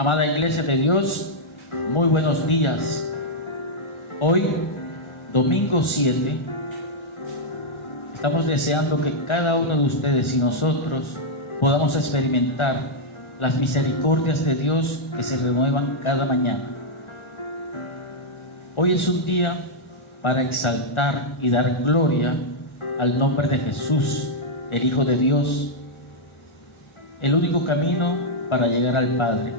Amada Iglesia de Dios, muy buenos días. Hoy, domingo 7, estamos deseando que cada uno de ustedes y nosotros podamos experimentar las misericordias de Dios que se renuevan cada mañana. Hoy es un día para exaltar y dar gloria al nombre de Jesús, el Hijo de Dios, el único camino para llegar al Padre.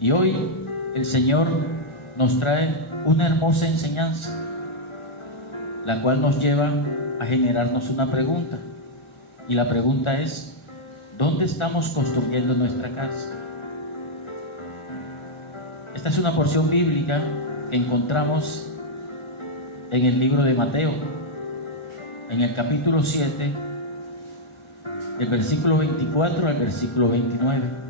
Y hoy el Señor nos trae una hermosa enseñanza, la cual nos lleva a generarnos una pregunta. Y la pregunta es: ¿dónde estamos construyendo nuestra casa? Esta es una porción bíblica que encontramos en el libro de Mateo, en el capítulo 7, del versículo 24 al versículo 29.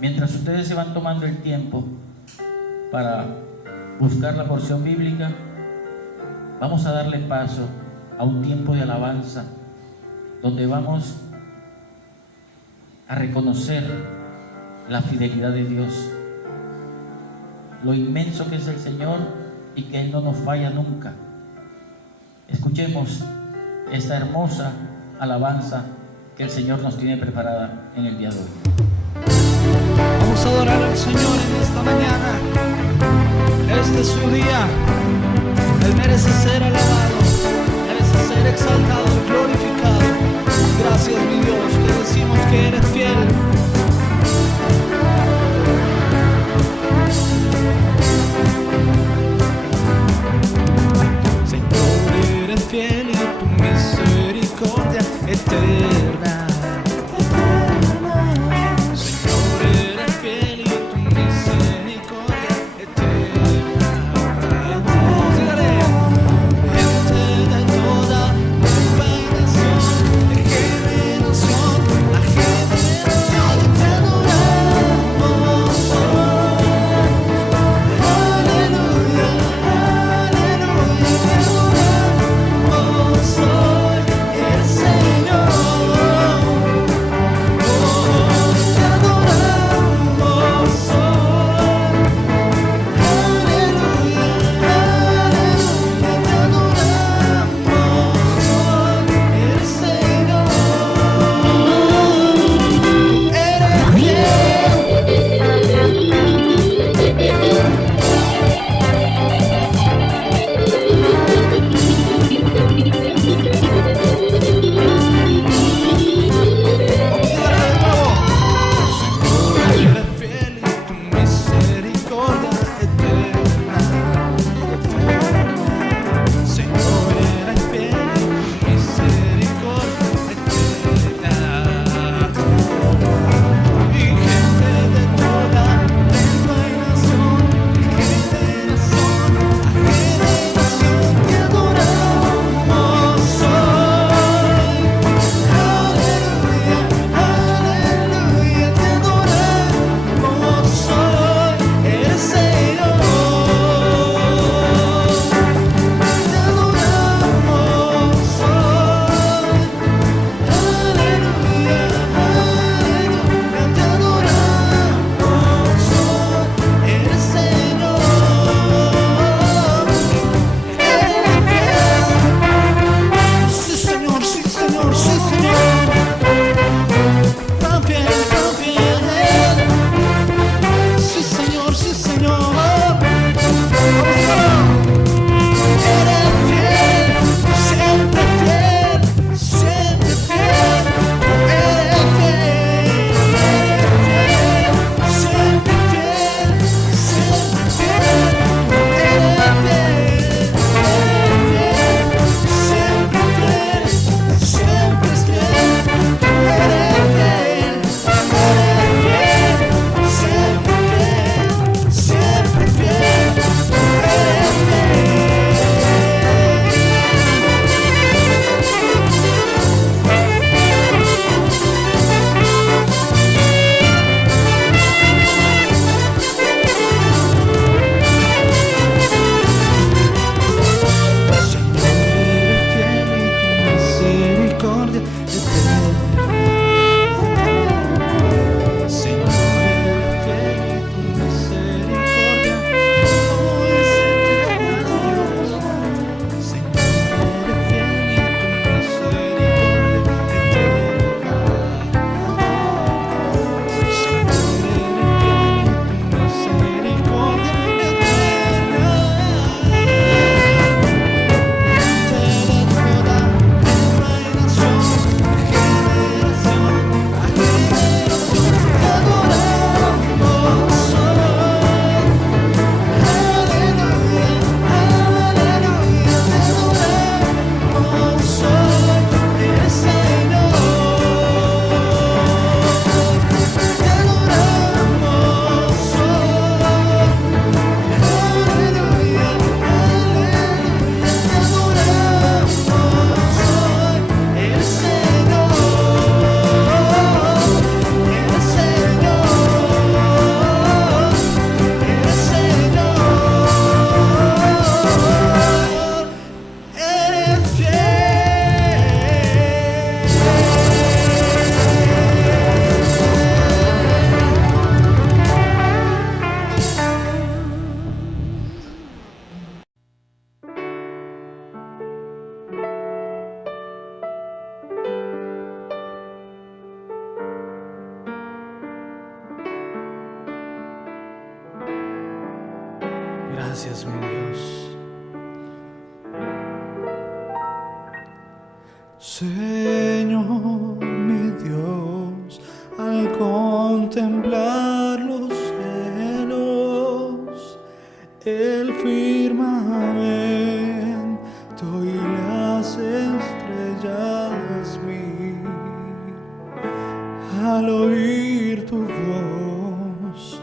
Mientras ustedes se van tomando el tiempo para buscar la porción bíblica, vamos a darle paso a un tiempo de alabanza, donde vamos a reconocer la fidelidad de Dios, lo inmenso que es el Señor y que Él no nos falla nunca. Escuchemos esta hermosa alabanza que el Señor nos tiene preparada en el día de hoy. Vamos a adorar al Señor en esta mañana. Este es su día. Él merece ser alabado, merece ser exaltado y glorificado. Gracias, mi Dios, te decimos que eres fiel. Señor, eres fiel y tu misericordia eterna. Generación a generación. Gracias, mi Dios. Señor, mi Dios, al contemplar los cielos, el firmamento y las estrellas mías, al oír tu voz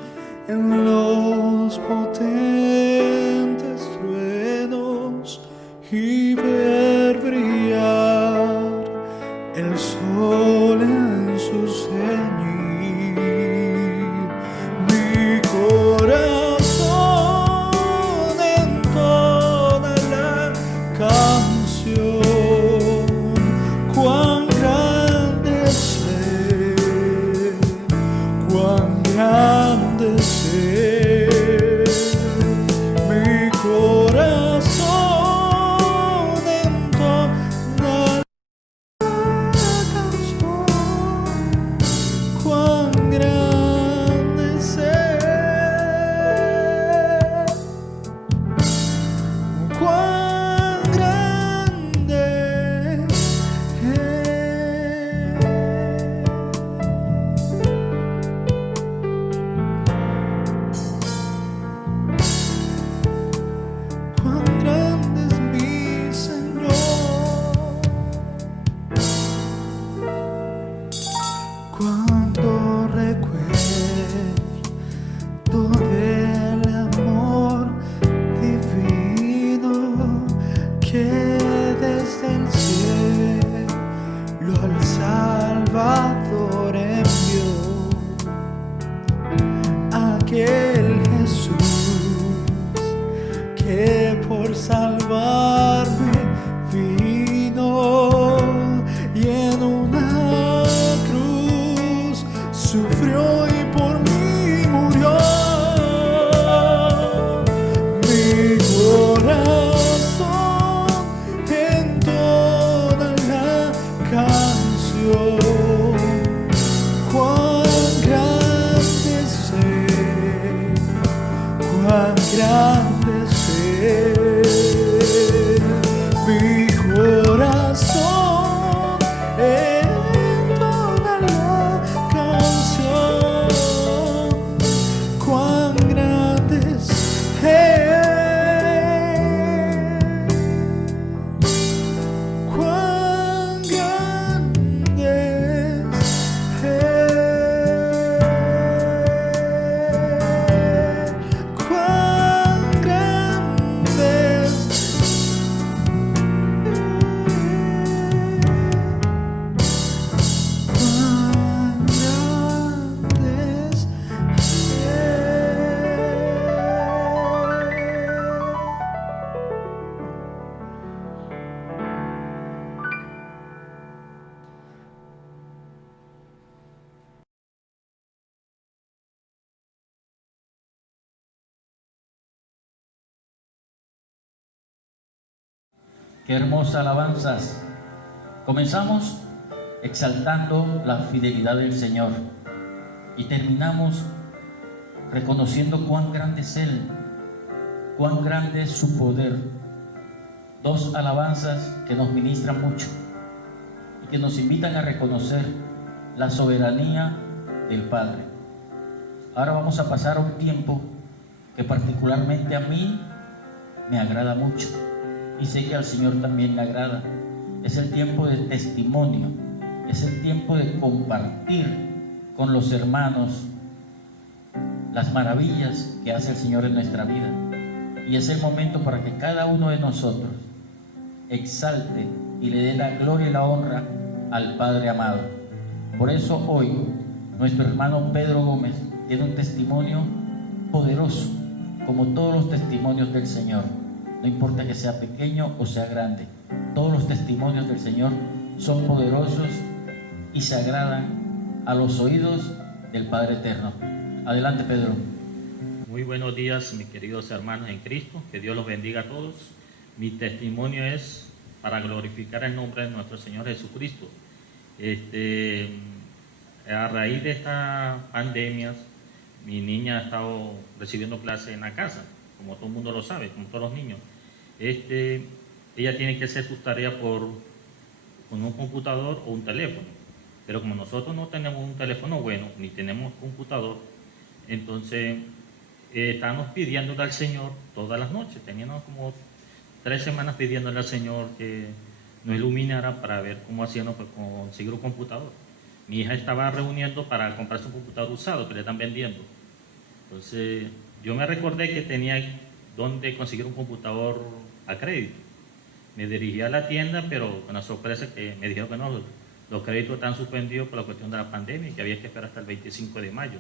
en los potentes truenos y ver brillar el sol en su ceñir, mi corazón entona la canción. Cuán grande es Él, cuán grande es Él, mi corazón entona cuán grande es Él, cuán grande es Él. Cuán grande es mi Señor. Cuando recuerdo del amor divino que desde el cielo al Salvador envió, aquel Jesús que por salvarme vino y en una cruz sufrió y por mí murió. Mi corazón entona la canción. Cuán grande es Él, cuán grande es Él, mi corazón entona la canción. Cuán grande es Él, cuán grande es Él, cuán grande es cuán grande es Qué hermosas alabanzas. Comenzamos exaltando la fidelidad del Señor y terminamos reconociendo cuán grande es Él, cuán grande es su poder. Dos alabanzas que nos ministran mucho y que nos invitan a reconocer la soberanía del Padre. Ahora vamos a pasar a un tiempo que particularmente a mí me agrada mucho y sé que al Señor también le agrada. Es el tiempo de testimonio, es el tiempo de compartir con los hermanos las maravillas que hace el Señor en nuestra vida. Y es el momento para que cada uno de nosotros exalte y le dé la gloria y la honra al Padre amado. Por eso hoy nuestro hermano Pedro Gómez tiene un testimonio poderoso, como todos los testimonios del Señor. No importa que sea pequeño o sea grande, todos los testimonios del Señor son poderosos y se agradan a los oídos del Padre Eterno. Adelante, Pedro. Muy buenos días, mis queridos hermanos en Cristo. Que Dios los bendiga a todos. Mi testimonio es para glorificar el nombre de nuestro Señor Jesucristo. A raíz de estas pandemias, mi niña ha estado recibiendo clases en la casa como todo el mundo lo sabe, como todos los niños. Ella tiene que hacer sus tareas con un computador o un teléfono. Pero como nosotros no tenemos un teléfono bueno, ni tenemos computador, entonces estábamos pidiéndole al Señor todas las noches. Teníamos como 3 semanas pidiéndole al Señor que nos iluminara para ver cómo hacíamos para conseguir un computador. Mi hija estaba reuniendo para comprarse un computador usado que le están vendiendo. Entonces yo me recordé que tenía dónde conseguir un computador a crédito. Me dirigí a la tienda, pero con la sorpresa que me dijeron que no, los créditos están suspendidos por la cuestión de la pandemia y que había que esperar hasta el 25 de mayo.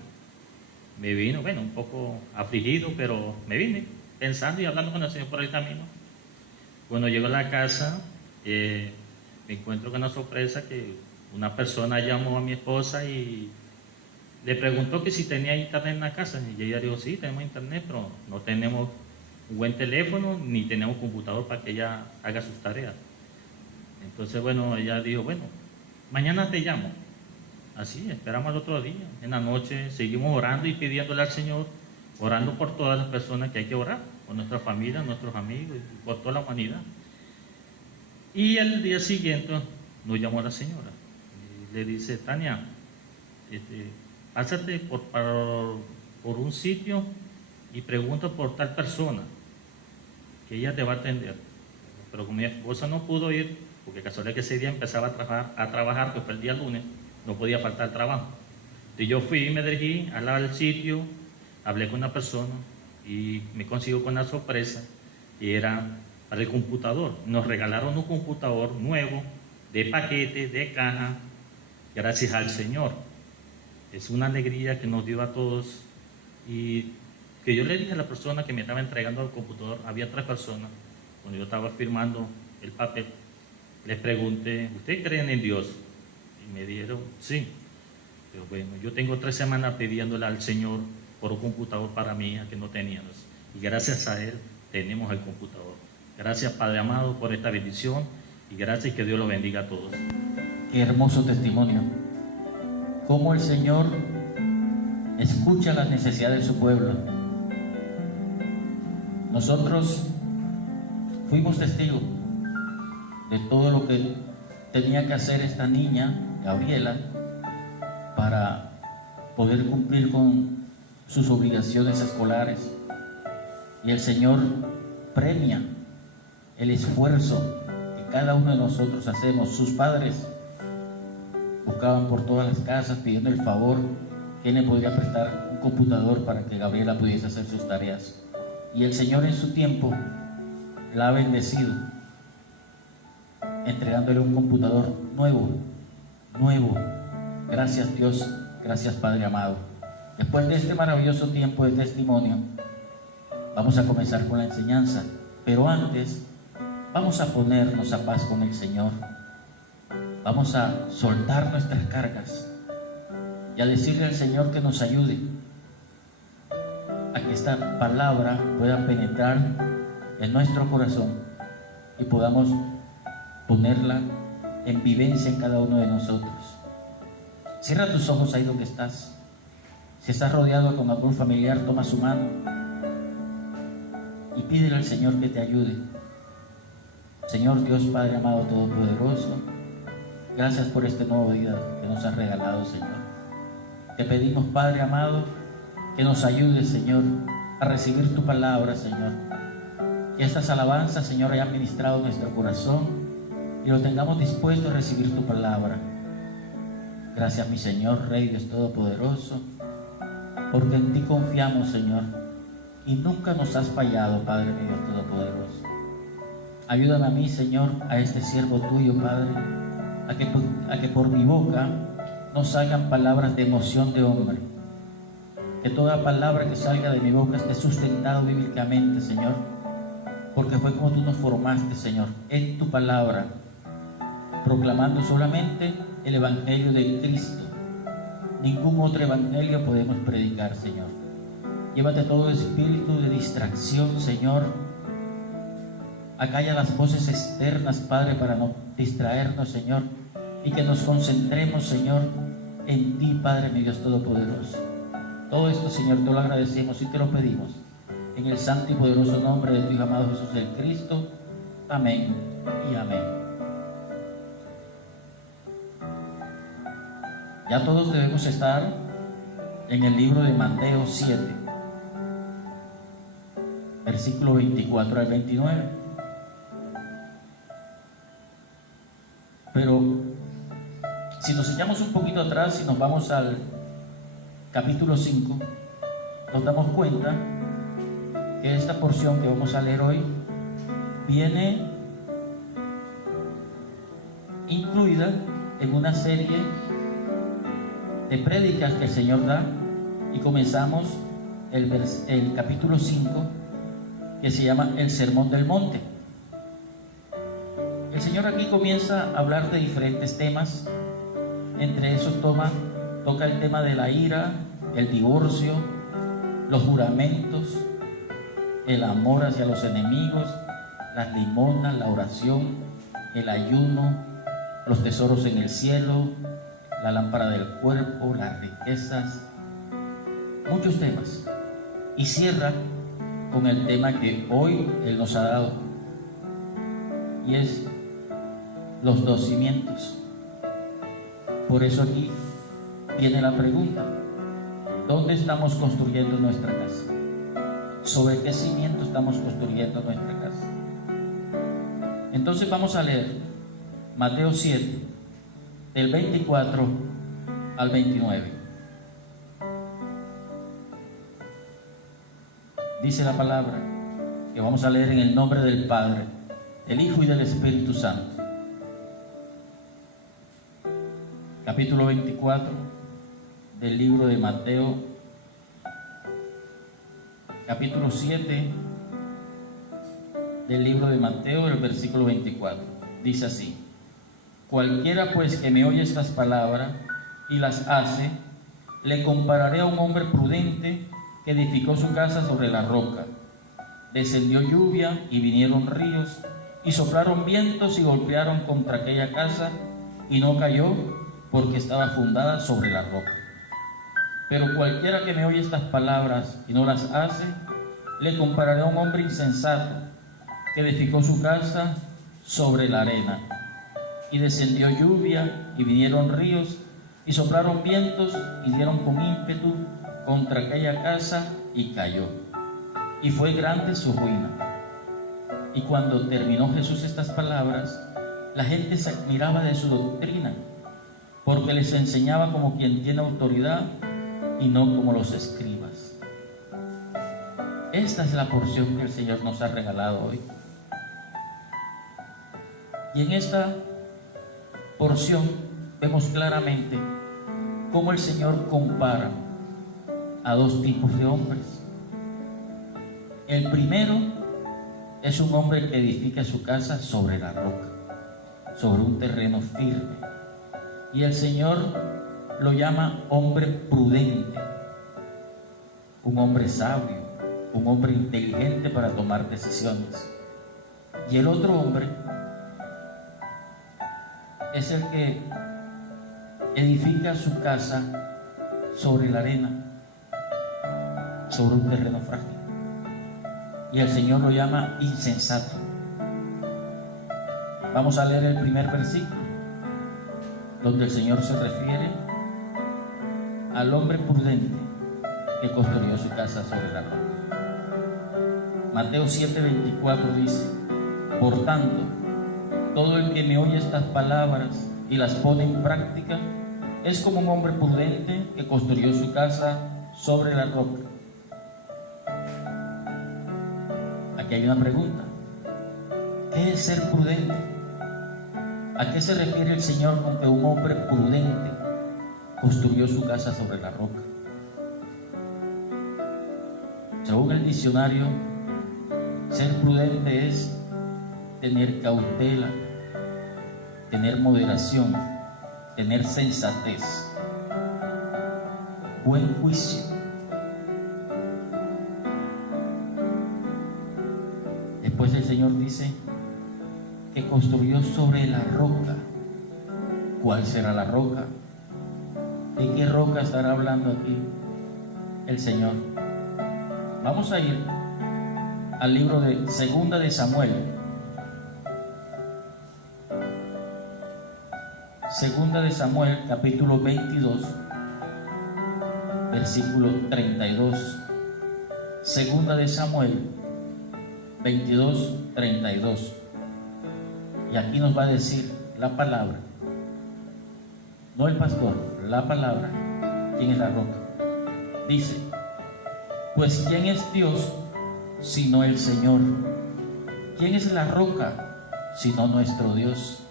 Me vino, bueno, un poco afligido, pero me vine pensando y hablando con el Señor por el camino. Cuando llego a la casa, me encuentro con la sorpresa que una persona llamó a mi esposa y le preguntó que si tenía internet en la casa. Y ella dijo, sí, tenemos internet, pero no tenemos un buen teléfono ni tenemos computador para que ella haga sus tareas. Entonces, bueno, ella dijo, bueno, mañana te llamo. Así, esperamos el otro día. En la noche seguimos orando y pidiéndole al Señor, orando por todas las personas que hay que orar, por nuestra familia, nuestros amigos, y por toda la humanidad. Y el día siguiente nos llamó la señora. Y le dice, Tania, pásate por un sitio y pregunta por tal persona, que ella te va a atender. Pero como mi esposa no pudo ir, porque casualidad que ese día empezaba a trabajar, que fue el día lunes, no podía faltar el trabajo. Entonces yo fui y me dirigí al sitio, hablé con una persona y me consiguió con una sorpresa, que era para el computador. Nos regalaron un computador nuevo, de paquete, de caja, gracias al Señor. Es una alegría que nos dio a todos. Y que yo le dije a la persona que me estaba entregando el computador, había 3 personas, cuando yo estaba firmando el papel, les pregunté, ¿ustedes creen en Dios? Y me dijeron, sí. Pero bueno, yo tengo 3 semanas pidiéndole al Señor por un computador para mi hija que no teníamos. Y gracias a Él tenemos el computador. Gracias, Padre amado, por esta bendición. Y gracias y que Dios los bendiga a todos. Qué hermoso testimonio. Cómo el Señor escucha las necesidades de su pueblo. Nosotros fuimos testigos de todo lo que tenía que hacer esta niña, Gabriela, para poder cumplir con sus obligaciones escolares. Y el Señor premia el esfuerzo que cada uno de nosotros hacemos. Sus padres buscaban por todas las casas pidiendo el favor quién le podría prestar un computador para que Gabriela pudiese hacer sus tareas. Y el Señor en su tiempo la ha bendecido, entregándole un computador nuevo. Gracias Dios, gracias Padre amado. Después de este maravilloso tiempo de testimonio, vamos a comenzar con la enseñanza, pero antes vamos a ponernos a paz con el Señor. Vamos a soltar nuestras cargas y a decirle al Señor que nos ayude a que esta palabra pueda penetrar en nuestro corazón y podamos ponerla en vivencia en cada uno de nosotros. Cierra tus ojos ahí donde estás. Si estás rodeado con algún familiar, toma su mano y pídele al Señor que te ayude. Señor Dios Padre amado todopoderoso, gracias por este nuevo día que nos has regalado, Señor. Te pedimos, Padre amado, que nos ayudes, Señor, a recibir tu palabra, Señor. Que estas alabanzas, Señor, hayan ministrado nuestro corazón y lo tengamos dispuesto a recibir tu palabra. Gracias, mi Señor, Rey Dios Todopoderoso, porque en ti confiamos, Señor, y nunca nos has fallado, Padre mi Dios Todopoderoso. Ayúdame a mí, Señor, a este siervo tuyo, Padre, a que por mi boca no salgan palabras de emoción de hombre. Que toda palabra que salga de mi boca esté sustentada bíblicamente, Señor, porque fue como tú nos formaste, Señor, en tu palabra, proclamando solamente el Evangelio de Cristo. Ningún otro Evangelio podemos predicar, Señor. Llévate todo espíritu de distracción, Señor. Acalla las voces externas, Padre, para no distraernos, Señor, y que nos concentremos, Señor, en ti, Padre, mi Dios Todopoderoso. Todo esto, Señor, te lo agradecemos y te lo pedimos en el santo y poderoso nombre de tu Hijo amado Jesús el Cristo. Amén y amén. Ya todos debemos estar en el libro de Mateo 7, versículo 24 al 29. Pero si nos echamos un poquito atrás y nos vamos al capítulo 5, nos damos cuenta que esta porción que vamos a leer hoy viene incluida en una serie de prédicas que el Señor da, y comenzamos el capítulo 5, que se llama el Sermón del Monte. El Señor aquí comienza a hablar de diferentes temas. Entre esos toca el tema de la ira, el divorcio, los juramentos, el amor hacia los enemigos, las limonas, la oración, el ayuno, los tesoros en el cielo, la lámpara del cuerpo, las riquezas, muchos temas. Y cierra con el tema que hoy Él nos ha dado, y es los 2 cimientos. Por eso aquí viene la pregunta: ¿dónde estamos construyendo nuestra casa? ¿Sobre qué cimiento estamos construyendo nuestra casa? Entonces vamos a leer Mateo 7, del 24 al 29. Dice la palabra, que vamos a leer en el nombre del Padre, del Hijo y del Espíritu Santo. Capítulo 24 del libro de Mateo, capítulo 7 del libro de Mateo, el versículo 24. Dice así: cualquiera pues que me oye estas palabras y las hace, le compararé a un hombre prudente que edificó su casa sobre la roca. Descendió lluvia y vinieron ríos, y soplaron vientos y golpearon contra aquella casa, y no cayó, porque estaba fundada sobre la roca. Pero cualquiera que me oye estas palabras y no las hace, le compararé a un hombre insensato que edificó su casa sobre la arena. Y descendió lluvia y vinieron ríos, y soplaron vientos y dieron con ímpetu contra aquella casa, y cayó, y fue grande su ruina. Y cuando terminó Jesús estas palabras, la gente se admiraba de su doctrina, porque les enseñaba como quien tiene autoridad y no como los escribas. Esta es la porción que el Señor nos ha regalado hoy. Y en esta porción vemos claramente cómo el Señor compara a 2 tipos de hombres. El primero es un hombre que edifica su casa sobre la roca, sobre un terreno firme, y el Señor lo llama hombre prudente, un hombre sabio, un hombre inteligente para tomar decisiones. Y el otro hombre es el que edifica su casa sobre la arena, sobre un terreno frágil, y el Señor lo llama insensato. Vamos a leer el primer versículo, donde el Señor se refiere al hombre prudente que construyó su casa sobre la roca. Mateo 7:24 dice: por tanto, todo el que me oye estas palabras y las pone en práctica es como un hombre prudente que construyó su casa sobre la roca. Aquí hay una pregunta: ¿qué es ser prudente? ¿A qué se refiere el Señor con que un hombre prudente construyó su casa sobre la roca? Según el diccionario, ser prudente es tener cautela, tener moderación, tener sensatez, buen juicio. Después el Señor dice que construyó sobre la roca. ¿Cuál será la roca? ¿De qué roca estará hablando aquí el Señor? Vamos a ir al libro de Segunda de Samuel. Segunda de Samuel, capítulo 22, versículo 32. Segunda de Samuel 22, 32. Y aquí nos va a decir la palabra, no el pastor, la palabra, quién es la roca. Dice: pues ¿quién es Dios sino el Señor? ¿Quién es la roca sino nuestro Dios?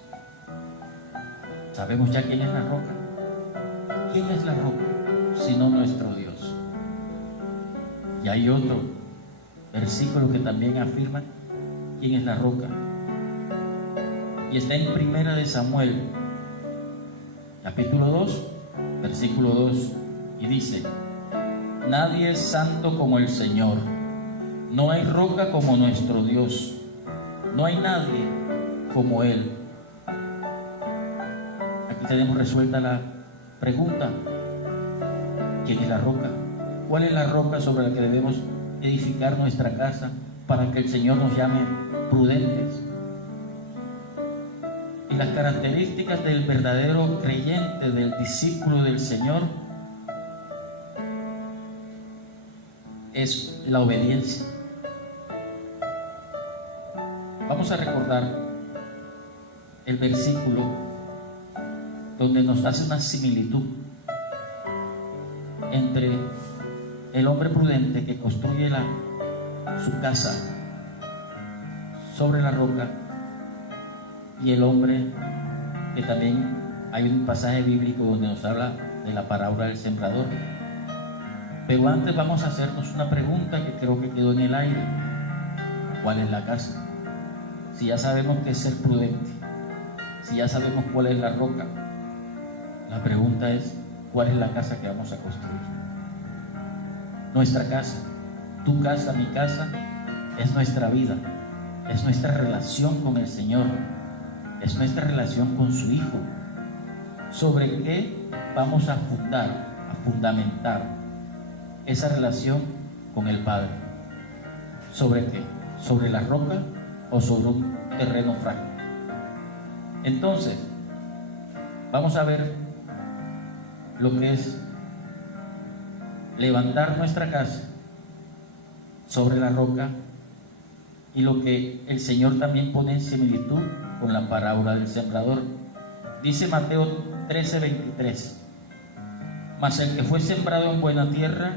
¿Sabemos ya quién es la roca? ¿Quién es la roca sino nuestro Dios? Y hay otro versículo que también afirma quién es la roca. Y está en Primera de Samuel, capítulo 2, versículo 2. Y dice: nadie es santo como el Señor. No hay roca como nuestro Dios. No hay nadie como Él. Aquí tenemos resuelta la pregunta: ¿quién es la roca? ¿Cuál es la roca sobre la que debemos edificar nuestra casa para que el Señor nos llame prudentes? Y las características del verdadero creyente, del discípulo del Señor, es la obediencia. Vamos a recordar el versículo donde nos hace una similitud entre el hombre prudente que construye su casa sobre la roca y el hombre que también hay un pasaje bíblico donde nos habla de la parábola del sembrador. Pero antes vamos a hacernos una pregunta que creo que quedó en el aire: ¿cuál es la casa? Si ya sabemos qué es ser prudente, si ya sabemos cuál es la roca, la pregunta es: ¿cuál es la casa que vamos a construir? Nuestra casa, tu casa, mi casa, es nuestra vida, es nuestra relación con el Señor, es nuestra relación con su Hijo. ¿Sobre qué vamos a fundamentar esa relación con el Padre? ¿Sobre qué? ¿Sobre la roca o sobre un terreno frágil? Entonces, vamos a ver lo que es levantar nuestra casa sobre la roca y lo que el Señor también pone en similitud con la parábola del sembrador. Dice Mateo 13:23: mas el que fue sembrado en buena tierra,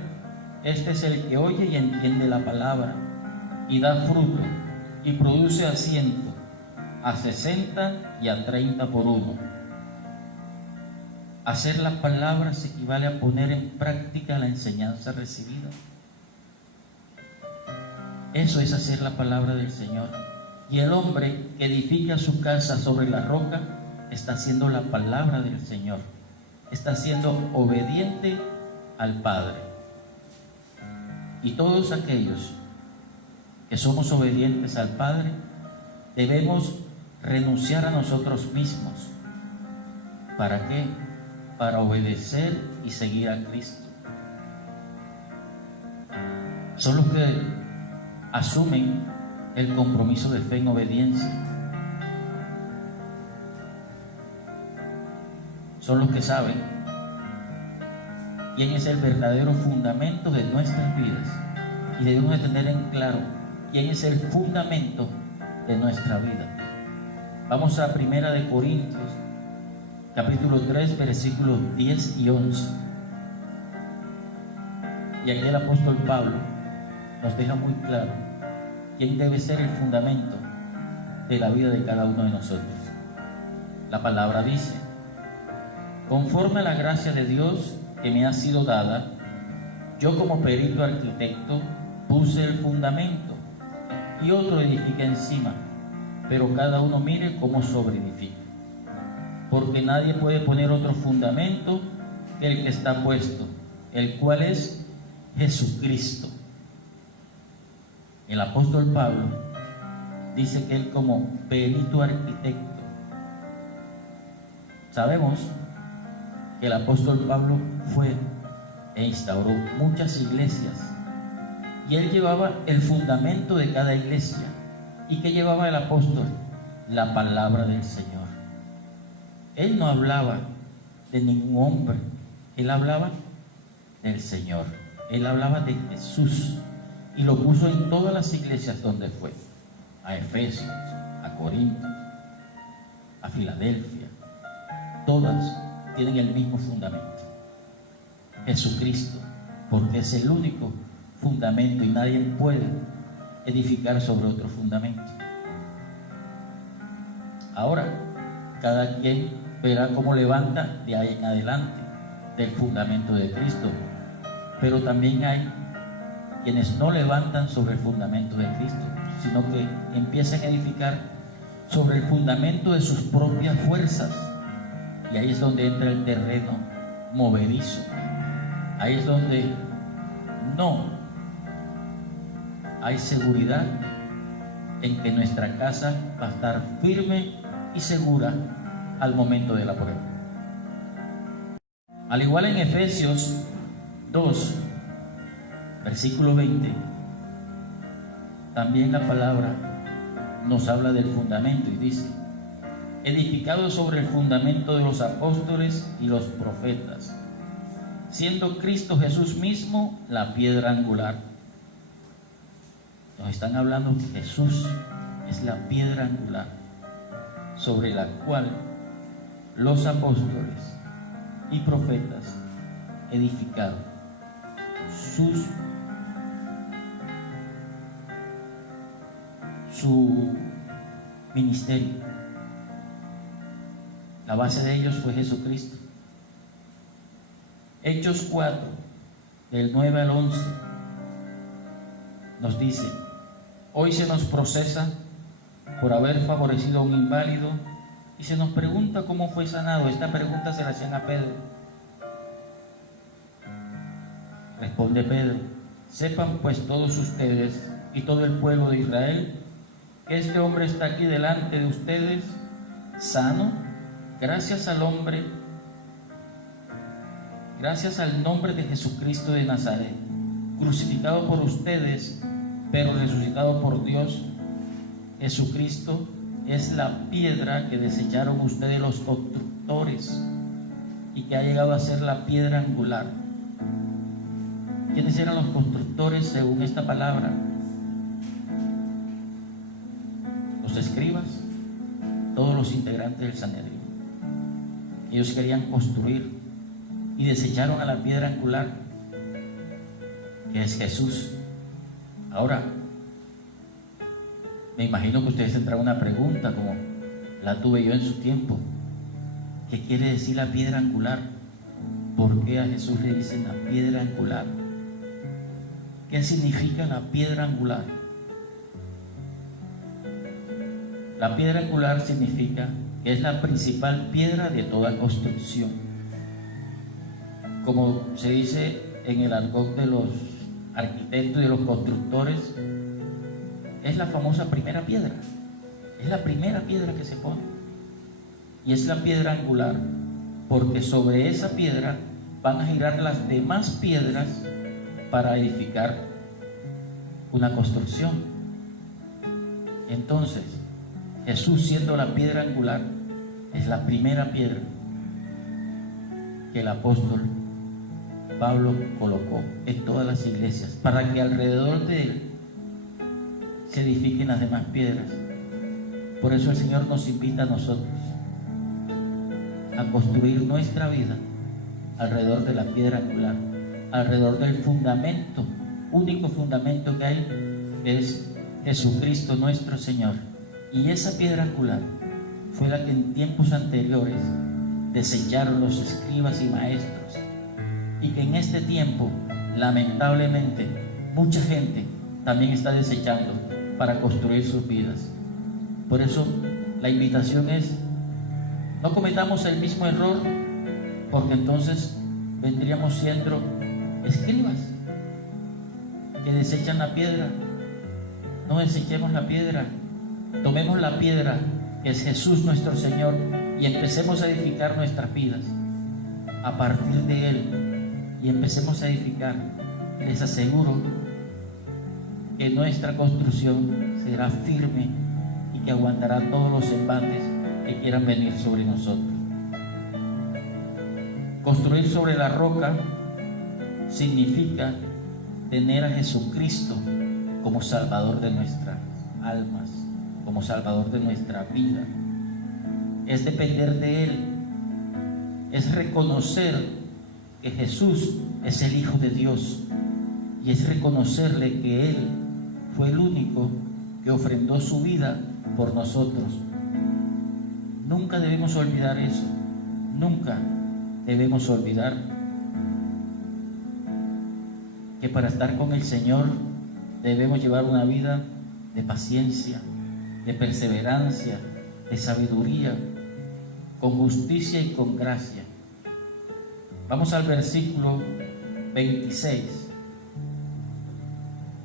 este es el que oye y entiende la palabra y da fruto y produce a 100, a 60 y a 30 por uno. Hacer la palabra se equivale a poner en práctica la enseñanza recibida. Eso es hacer la palabra del Señor. Y el hombre que edifica su casa sobre la roca está haciendo la palabra del Señor, está siendo obediente al Padre. Y todos aquellos que somos obedientes al Padre debemos renunciar a nosotros mismos. ¿Para qué? Para obedecer y seguir a Cristo. Son los que asumen el compromiso de fe en obediencia. Son los que saben quién es el verdadero fundamento de nuestras vidas, y debemos de tener en claro quién es el fundamento de nuestra vida. Vamos a 1 Corintios capítulo 3, versículos 10 y 11. Y aquí el apóstol Pablo nos deja muy claro quién debe ser el fundamento de la vida de cada uno de nosotros. La palabra dice: conforme a la gracia de Dios que me ha sido dada, yo como perito arquitecto puse el fundamento y otro edifica encima, pero cada uno mire cómo sobreedifica. Porque nadie puede poner otro fundamento que el que está puesto, el cual es Jesucristo. El apóstol Pablo dice que él, como perito arquitecto, sabemos que el apóstol Pablo fue e instauró muchas iglesias Y él llevaba el fundamento de cada iglesia. ¿Y qué llevaba el apóstol? La palabra del Señor. Él no hablaba de ningún hombre, él hablaba del Señor, él hablaba de Jesús, y lo puso en todas las iglesias donde fue: a Efesios, a Corinto, a Filadelfia. Todas tienen el mismo fundamento: Jesucristo, porque es el único fundamento y nadie puede edificar sobre otro fundamento. Ahora, cada quien verá cómo levanta de ahí en adelante del fundamento de Cristo, pero también hay quienes no levantan sobre el fundamento de Cristo, sino que empiezan a edificar sobre el fundamento de sus propias fuerzas, y ahí es donde entra el terreno movedizo. Ahí es donde no hay seguridad en que nuestra casa va a estar firme y segura al momento de la prueba. Al igual en Efesios 2, versículo 20, también la palabra nos habla del fundamento y dice: edificado sobre el fundamento de los apóstoles y los profetas, siendo Cristo Jesús mismo la piedra angular. Nos están hablando que Jesús es la piedra angular sobre la cual los apóstoles y profetas edificaron su ministerio. La base de ellos fue Jesucristo. Hechos 4, del 9 al 11, nos dice: hoy se nos procesa por haber favorecido a un inválido y se nos pregunta cómo fue sanado. Esta pregunta se la hacían a Pedro. Responde Pedro: sepan pues todos ustedes y todo el pueblo de Israel que este hombre está aquí delante de ustedes sano, gracias al nombre de Jesucristo de Nazaret, crucificado por ustedes, pero resucitado por Dios. Jesucristo es la piedra que desecharon ustedes los constructores y que ha llegado a ser la piedra angular. ¿Quiénes eran los constructores según esta palabra? Los escribas, todos los integrantes del Sanedrín. Ellos querían construir y desecharon a la piedra angular, que es Jesús. Ahora, me imagino que ustedes tendrán una pregunta como la tuve yo en su tiempo: ¿qué quiere decir la piedra angular? ¿Por qué a Jesús le dicen la piedra angular? ¿Qué significa la piedra angular? La piedra angular significa que es la principal piedra de toda construcción. Como se dice en el argot de los arquitectos y de los constructores, es la famosa primera piedra. Es la primera piedra que se pone. Y es la piedra angular, porque sobre esa piedra van a girar las demás piedras para edificar una construcción. Entonces, Jesús, siendo la piedra angular, es la primera piedra que el apóstol Pablo colocó en todas las iglesias, para que alrededor de él se edifiquen las demás piedras. Por eso el Señor nos invita a nosotros a construir nuestra vida alrededor de la piedra angular, alrededor del fundamento, único fundamento que hay, que es Jesucristo nuestro Señor. Y esa piedra angular fue la que en tiempos anteriores desecharon los escribas y maestros, y que en este tiempo, lamentablemente, mucha gente también está desechando para construir sus vidas. Por eso la invitación es: no cometamos el mismo error, porque entonces vendríamos siendo escribas que desechan la piedra. No desechemos la piedra, tomemos la piedra que es Jesús nuestro Señor y empecemos a edificar nuestras vidas a partir de Él, y empecemos a edificar. Les aseguro que nuestra construcción será firme y que aguantará todos los embates que quieran venir sobre nosotros. Construir sobre la roca significa tener a Jesucristo como Salvador de nuestras almas, como Salvador de nuestra vida. Es depender de Él, es reconocer que Jesús es el Hijo de Dios y es reconocerle que Él fue el único que ofrendó su vida por nosotros. Nunca debemos olvidar eso, nunca debemos olvidar que para estar con el Señor debemos llevar una vida de paciencia, de perseverancia, de sabiduría, con justicia y con gracia. Vamos al versículo 26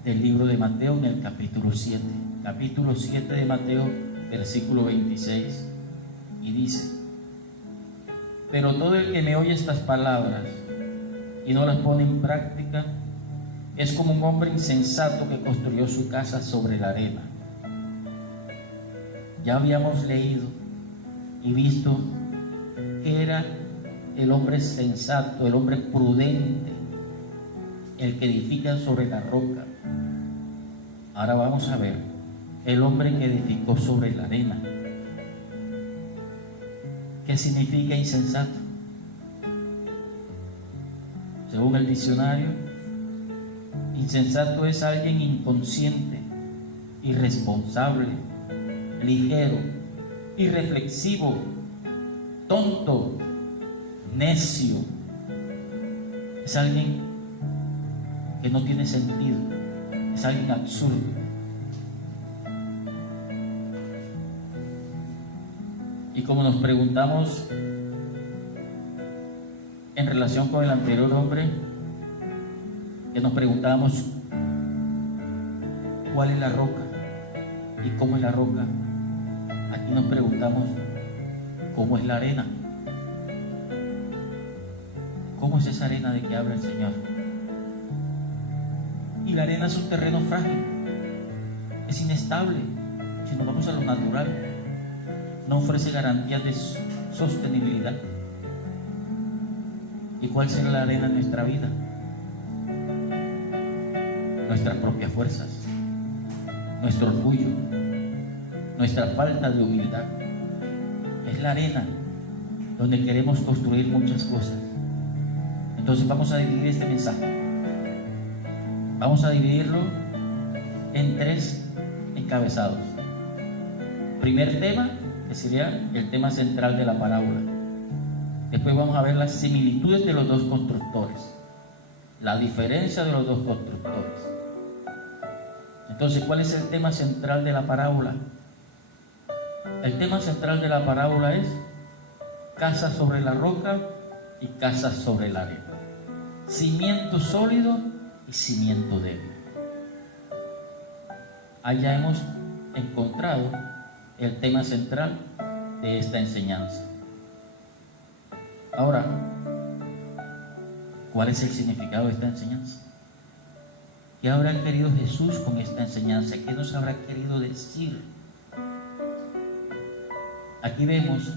del libro de Mateo en el capítulo 7. Capítulo 7 de Mateo, versículo 26. Y dice: pero todo el que me oye estas palabras y no las pone en práctica es como un hombre insensato que construyó su casa sobre la arena. Ya habíamos leído y visto que era el hombre sensato, el hombre prudente, el que edifica sobre la roca. Ahora vamos a ver el hombre que edificó sobre la arena. ¿Qué significa insensato? Según el diccionario, insensato es alguien inconsciente, irresponsable, ligero, irreflexivo, tonto, necio. Es alguien que no tiene sentido, es alguien absurdo. Y como nos preguntamos en relación con el anterior hombre, que nos preguntábamos cuál es la roca y cómo es la roca, aquí nos preguntamos cómo es la arena. ¿Cómo es esa arena de que habla el Señor? Y la arena es un terreno frágil, es inestable. Si nos vamos a lo natural, no ofrece garantías de sostenibilidad. ¿Y cuál será la arena en nuestra vida? Nuestras propias fuerzas, nuestro orgullo, nuestra falta de humildad. Es la arena donde queremos construir muchas cosas. Entonces vamos a dividir este mensaje. Vamos a dividirlo en 3 encabezados. Primer tema, que sería el tema central de la parábola. Después vamos a ver las similitudes de los dos constructores, la diferencia de los dos constructores. Entonces, ¿cuál es el tema central de la parábola? El tema central de la parábola es casa sobre la roca y casa sobre la arena. Cimiento sólido y cimiento débil. Allá hemos encontrado el tema central de esta enseñanza. Ahora, ¿cuál es el significado de esta enseñanza? ¿Qué habrá querido Jesús con esta enseñanza? ¿Qué nos habrá querido decir? Aquí vemos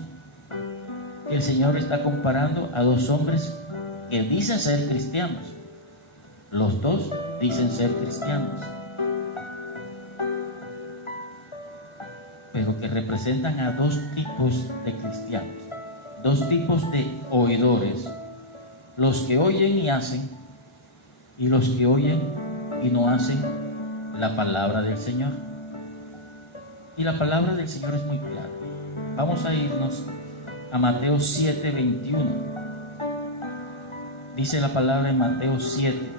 que el Señor está comparando a 2 hombres que dicen ser cristianos. Los 2 dicen ser cristianos, pero que representan a 2 tipos de cristianos, 2 tipos de oidores: los que oyen y hacen, y los que oyen y no hacen la palabra del Señor. Y la palabra del Señor es muy clara. Vamos a irnos a Mateo 7:21. Dice la palabra en Mateo 7,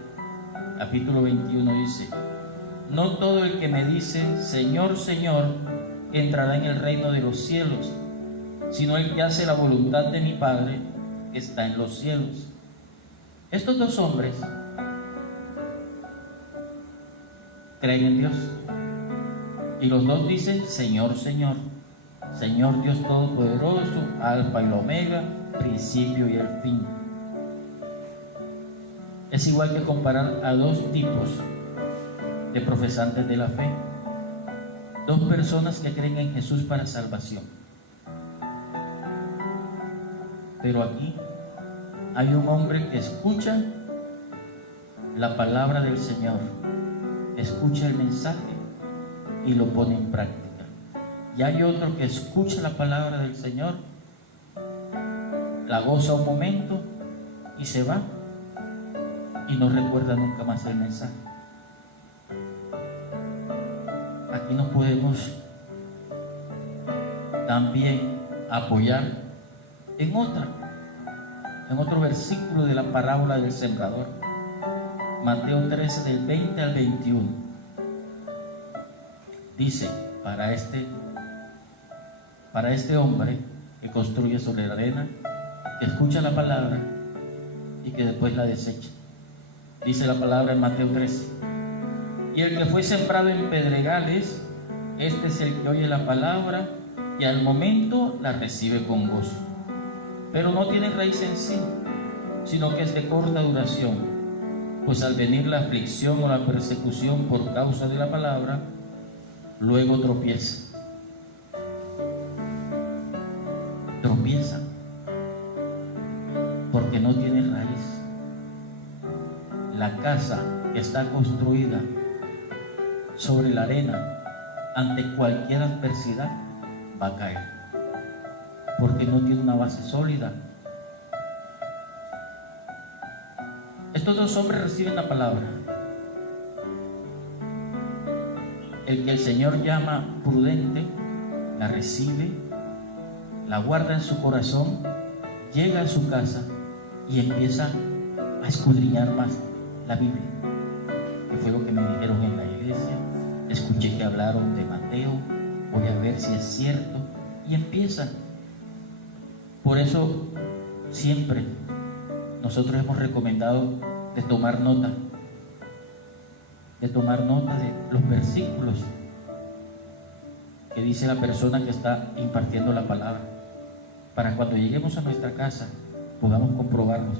capítulo 21, dice: no todo el que me dice Señor, Señor, entrará en el reino de los cielos, sino el que hace la voluntad de mi Padre que está en los cielos. Estos 2 hombres creen en Dios, y los 2 dicen Señor, Señor. Señor Dios Todopoderoso, Alfa y la Omega, principio y el fin. Es igual que comparar a 2 tipos de profesantes de la fe, 2 personas que creen en Jesús para salvación. Pero aquí hay un hombre que escucha la palabra del Señor, escucha el mensaje y lo pone en práctica. Y hay otro que escucha la palabra del Señor, la goza un momento y se va y no recuerda nunca más el mensaje. Aquí nos podemos también apoyar en otro versículo de la parábola del sembrador, Mateo 13 del 20 al 21. Dice: para este hombre que construye sobre la arena, que escucha la palabra y que después la desecha. Dice la palabra en Mateo 13: y el que fue sembrado en pedregales, este es el que oye la palabra y al momento la recibe con gozo, pero no tiene raíz en sí, sino que es de corta duración, pues al venir la aflicción o la persecución por causa de la palabra, luego tropieza. Porque no tiene raíz. La casa que está construida sobre la arena, ante cualquier adversidad va a caer, porque no tiene una base sólida. Estos 2 hombres reciben la palabra. El que el Señor llama prudente la recibe, la guarda en su corazón, llega a su casa y empieza a escudriñar más la Biblia, que fue lo que me dijeron en la iglesia. Escuché que hablaron de Mateo, voy a ver si es cierto, y empiezan. Por eso siempre nosotros hemos recomendado de tomar nota de los versículos que dice la persona que está impartiendo la palabra, para cuando lleguemos a nuestra casa podamos comprobarlos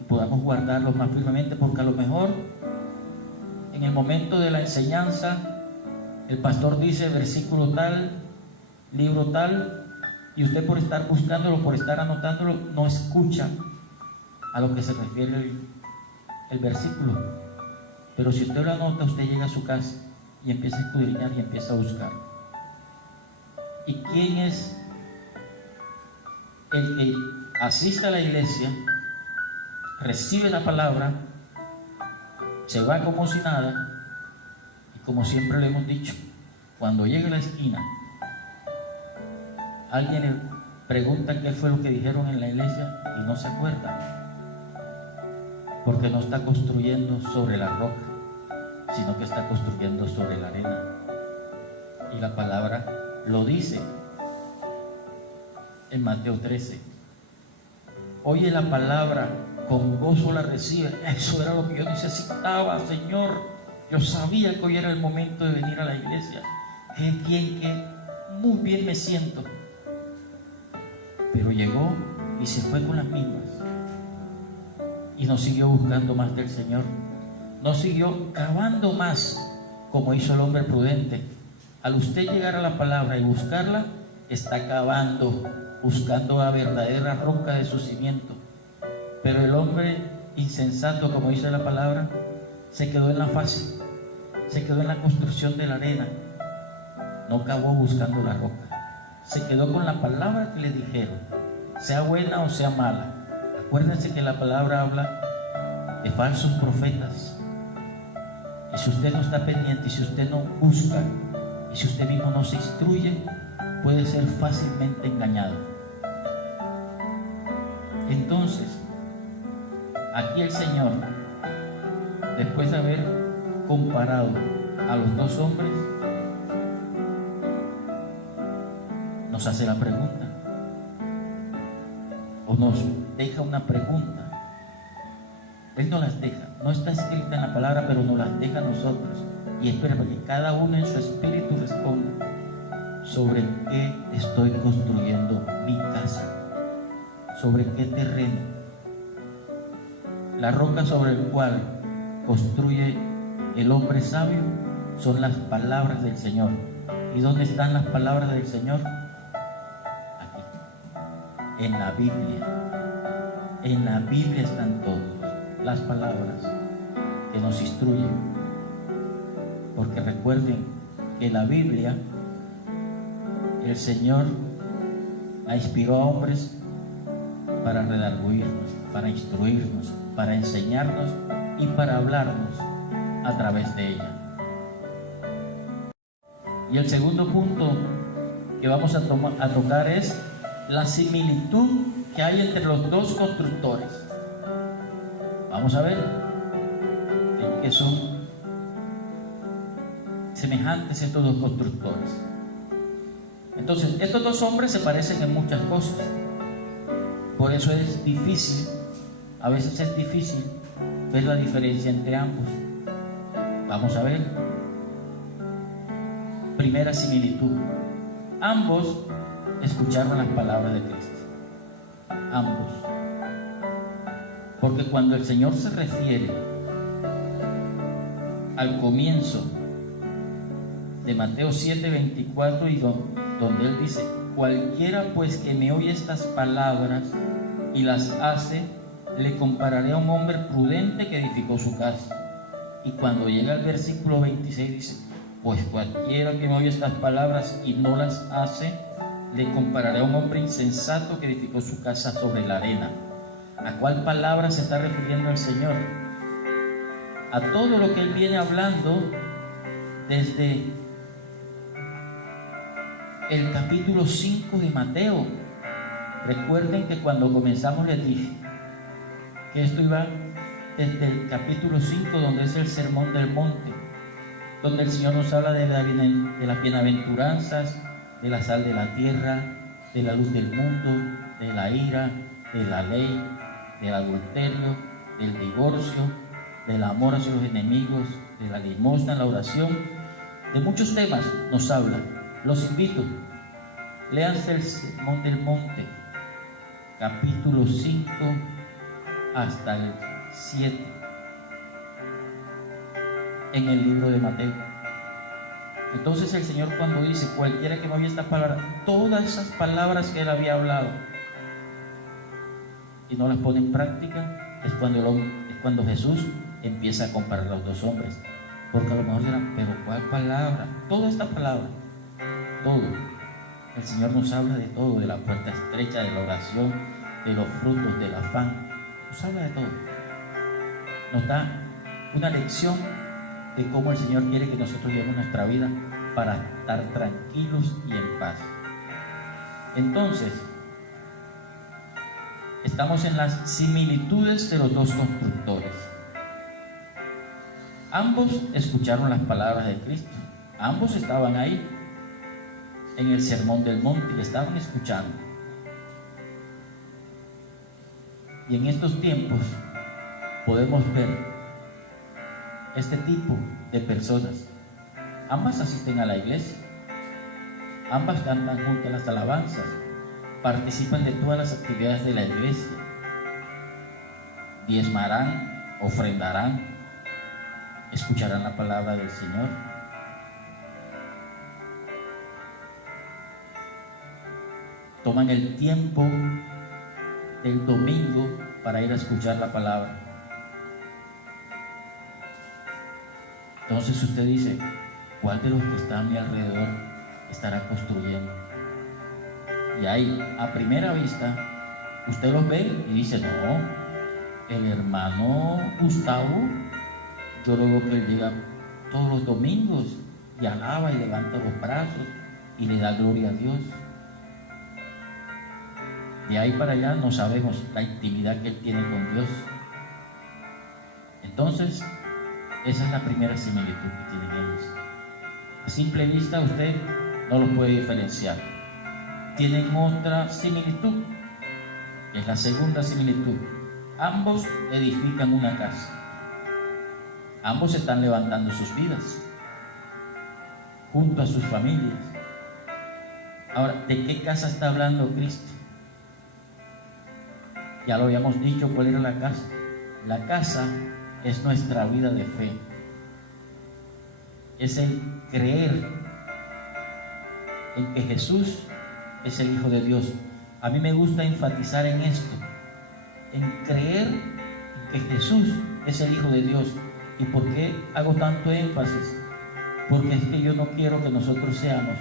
y podamos guardarlos más firmemente, porque a lo mejor en el momento de la enseñanza el pastor dice versículo tal, libro tal, y usted por estar buscándolo, por estar anotándolo, no escucha a lo que se refiere el versículo. Pero si usted lo anota, usted llega a su casa y empieza a escudriñar y empieza a buscar. ¿Y quién es el que asiste a la iglesia, recibe la palabra, se va como si nada, y como siempre le hemos dicho, cuando llegue a la esquina alguien le pregunta qué fue lo que dijeron en la iglesia y no se acuerda? Porque no está construyendo sobre la roca, sino que está construyendo sobre la arena. Y la palabra lo dice en Mateo 13: oye la palabra, con gozo la recibe. Eso era lo que yo necesitaba, Señor. Yo sabía que hoy era el momento de venir a la iglesia. Qué bien, que muy bien me siento. Pero llegó y se fue con las mismas. Y no siguió buscando más del Señor. No siguió cavando más, como hizo el hombre prudente. Al usted llegar a la palabra y buscarla, está cavando, buscando la verdadera roca de su cimiento. Pero el hombre insensato, como dice la palabra, se quedó en la fase, se quedó en la construcción de la arena. No cavó buscando la roca. Se quedó con la palabra que le dijeron, sea buena o sea mala. Acuérdense que la palabra habla de falsos profetas. Y si usted no está pendiente, y si usted no busca, y si usted mismo no se instruye, puede ser fácilmente engañado. Entonces, aquí el Señor, después de haber comparado a los 2 hombres, nos hace la pregunta, o nos deja una pregunta. Él no las deja, no está escrita en la palabra, pero nos las deja a nosotros, y espera para que cada uno en su espíritu responda: ¿sobre qué estoy construyendo mi casa? ¿Sobre qué terreno? La roca sobre el cual construye el hombre sabio son las palabras del Señor. ¿Y dónde están las palabras del Señor? Aquí, en la Biblia. En la Biblia están todas las palabras que nos instruyen. Porque recuerden que la Biblia, el Señor la inspiró a hombres para redarguirnos, para instruirnos, para enseñarnos y para hablarnos a través de ella. Y el segundo punto que vamos a tocar es la similitud que hay entre los dos constructores. Vamos a ver en qué son semejantes estos dos constructores. Entonces, estos dos hombres se parecen en muchas cosas. Por eso es difícil, a veces es difícil ver la diferencia entre ambos. Vamos a ver. Primera similitud. Ambos escucharon las palabras de Cristo. Ambos. Porque cuando el Señor se refiere al comienzo de Mateo 7:24 y donde Él dice: cualquiera pues que me oye estas palabras y las hace, le compararé a un hombre prudente que edificó su casa. Y cuando llega al versículo 26 dice: pues cualquiera que me oye estas palabras y no las hace, le compararé a un hombre insensato que edificó su casa sobre la arena. ¿A cuál palabra se está refiriendo el Señor? A todo lo que Él viene hablando desde el capítulo 5 de Mateo. Recuerden que cuando comenzamos les dije que esto iba desde el capítulo 5, donde es el Sermón del Monte, donde el Señor nos habla de las bienaventuranzas, de la sal de la tierra, de la luz del mundo, de la ira, de la ley, del adulterio, del divorcio, del amor hacia los enemigos, de la limosna, la oración. De muchos temas nos habla. Los invito, léanse el Sermón del Monte, capítulo 5 hasta el 7, en el libro de Mateo. Entonces el Señor, cuando dice cualquiera que me oye estas palabras, todas esas palabras que Él había hablado y no las pone en práctica, es cuando Jesús empieza a comparar a los dos hombres. Porque a lo mejor dirán: pero ¿cuál palabra? Toda esta palabra, todo. El Señor nos habla de todo, de la puerta estrecha, de la oración, de los frutos, del afán. Nos habla de todo. Nos da una lección de cómo el Señor quiere que nosotros llevemos nuestra vida para estar tranquilos y en paz. Entonces, estamos en las similitudes de los dos constructores. Ambos escucharon las palabras de Cristo. Ambos estaban ahí en el Sermón del Monte y estaban escuchando. Y en estos tiempos podemos ver este tipo de personas. Ambas asisten a la iglesia, ambas cantan juntas las alabanzas, participan de todas las actividades de la iglesia, diezmarán, ofrendarán, escucharán la palabra del Señor. Toman el tiempo del domingo para ir a escuchar la palabra. Entonces usted dice: ¿cuál de los que está a mi alrededor estará construyendo? Y ahí, a primera vista, usted los ve y dice: no, el hermano Gustavo, yo lo veo que él llega todos los domingos y alaba y levanta los brazos y le da gloria a Dios. De ahí para allá no sabemos la intimidad que él tiene con Dios. Entonces, esa es la primera similitud que tienen ellos. A simple vista usted no los puede diferenciar. Tienen otra similitud, es la segunda similitud. Ambos edifican una casa. Ambos están levantando sus vidas junto a sus familias. Ahora, ¿de qué casa está hablando Cristo? Ya lo habíamos dicho, ¿cuál era la casa? La casa es nuestra vida de fe. Es el creer en que Jesús es el Hijo de Dios. A mí me gusta enfatizar en esto, en creer que Jesús es el Hijo de Dios. ¿Y por qué hago tanto énfasis? Porque es que yo no quiero que nosotros seamos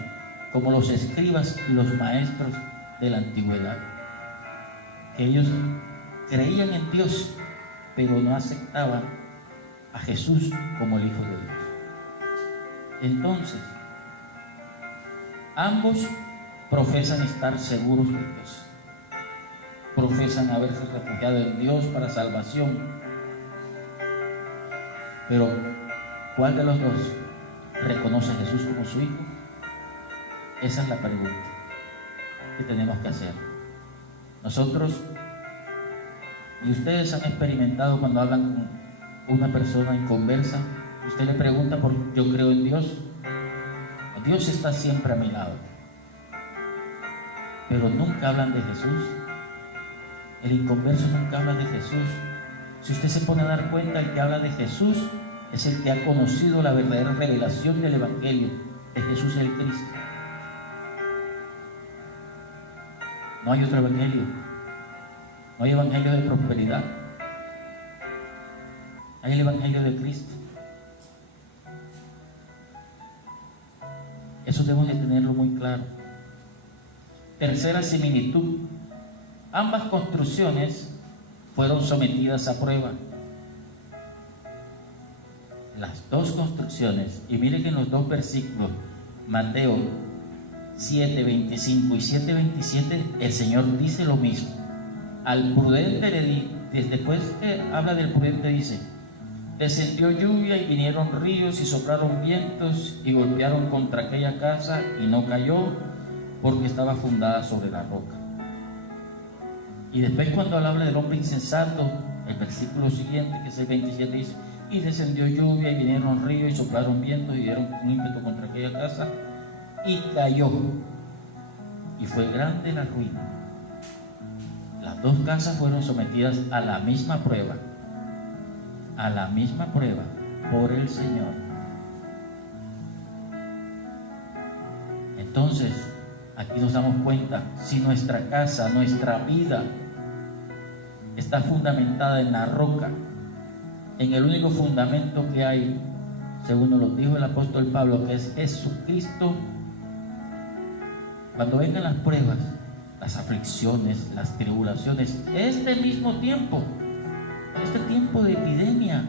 como los escribas y los maestros de la antigüedad, que ellos creían en Dios, pero no aceptaban a Jesús como el Hijo de Dios. Entonces, ambos profesan estar seguros de Dios, profesan haberse refugiado en Dios para salvación, pero ¿cuál de los dos reconoce a Jesús como su Hijo? Esa es la pregunta que tenemos que hacer. Nosotros y ustedes han experimentado cuando hablan con una persona y conversan, usted le pregunta por yo creo en Dios. Dios está siempre a mi lado, pero nunca hablan de Jesús. El inconverso nunca habla de Jesús. Si usted se pone a dar cuenta, el que habla de Jesús es el que ha conocido la verdadera revelación del Evangelio de Jesús el Cristo. No hay otro evangelio. No hay evangelio de prosperidad. Hay el evangelio de Cristo. Eso debemos de tenerlo muy claro. Tercera similitud. Ambas construcciones fueron sometidas a prueba. Las dos construcciones, y miren que en los dos versículos, Mateo 7:25 y 7:27, el Señor dice lo mismo. Al prudente le di, después que habla del prudente, dice: descendió lluvia y vinieron ríos y soplaron vientos y golpearon contra aquella casa y no cayó porque estaba fundada sobre la roca. Y después, cuando habla del hombre insensato, el versículo siguiente, que es el 27, dice: y descendió lluvia y vinieron ríos y soplaron vientos y dieron un ímpetu contra aquella casa y cayó, y fue grande la ruina. Las dos casas fueron sometidas a la misma prueba por el Señor. Entonces, aquí nos damos cuenta, si nuestra casa, nuestra vida está fundamentada en la roca, en el único fundamento que hay, según nos lo dijo el apóstol Pablo, que es Jesucristo, cuando vengan las pruebas, las aflicciones, las tribulaciones, este mismo tiempo, este tiempo de epidemia,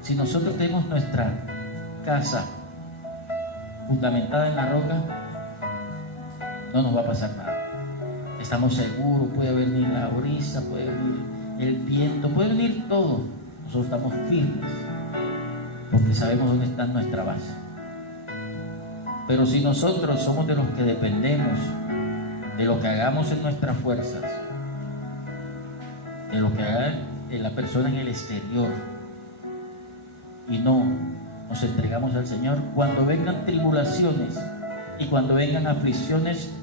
si nosotros tenemos nuestra casa fundamentada en la roca, no nos va a pasar nada. Estamos seguros, puede venir la brisa, puede venir el viento, puede venir todo. Nosotros estamos firmes porque sabemos dónde está nuestra base. Pero si nosotros somos de los que dependemos de lo que hagamos en nuestras fuerzas, de lo que haga la persona en el exterior, y no nos entregamos al Señor, cuando vengan tribulaciones y cuando vengan aflicciones,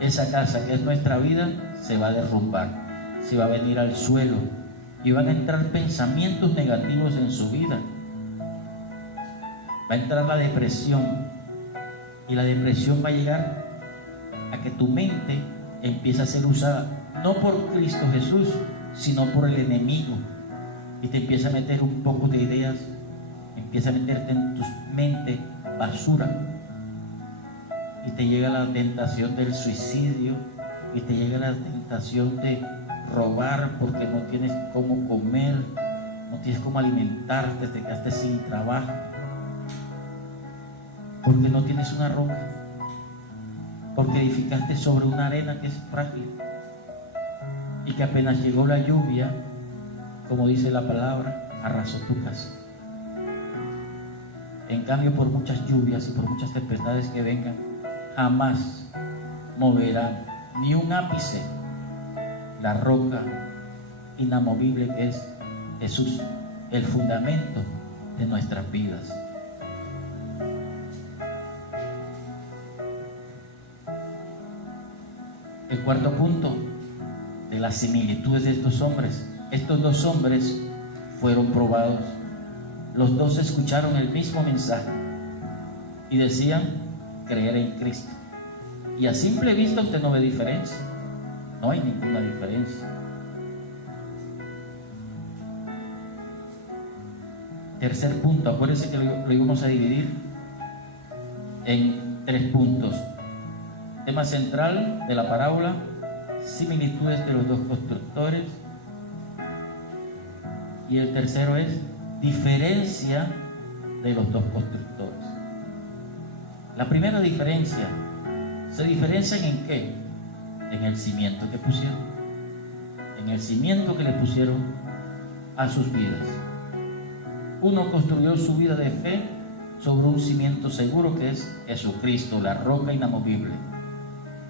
esa casa que es nuestra vida se va a derrumbar, se va a venir al suelo y van a entrar pensamientos negativos en su vida. Va a entrar la depresión, y la depresión va a llegar a que tu mente empiece a ser usada no por Cristo Jesús, sino por el enemigo, y te empieza a meter un poco de ideas, empieza a meterte en tu mente basura, y te llega la tentación del suicidio, y te llega la tentación de robar porque no tienes cómo comer, no tienes cómo alimentarte, te quedaste sin trabajo porque no tienes una roca, porque edificaste sobre una arena que es frágil y que apenas llegó la lluvia, como dice la palabra, arrasó tu casa. En cambio, por muchas lluvias y por muchas tempestades que vengan, jamás moverán ni un ápice la roca inamovible que es Jesús, el fundamento de nuestras vidas. El cuarto punto de las similitudes de estos hombres: estos dos hombres fueron probados. Los dos escucharon el mismo mensaje y decían creer en Cristo. Y a simple vista usted no ve diferencia. No hay ninguna diferencia. Tercer punto, acuérdense que lo íbamos a dividir en 3 puntos. Tema central de la parábola: similitudes de los dos constructores. Y el tercero es diferencia de los dos constructores. La primera diferencia, ¿se diferencian en qué? En el cimiento que pusieron, en el cimiento que le pusieron a sus vidas. Uno construyó su vida de fe sobre un cimiento seguro que es Jesucristo, la roca inamovible,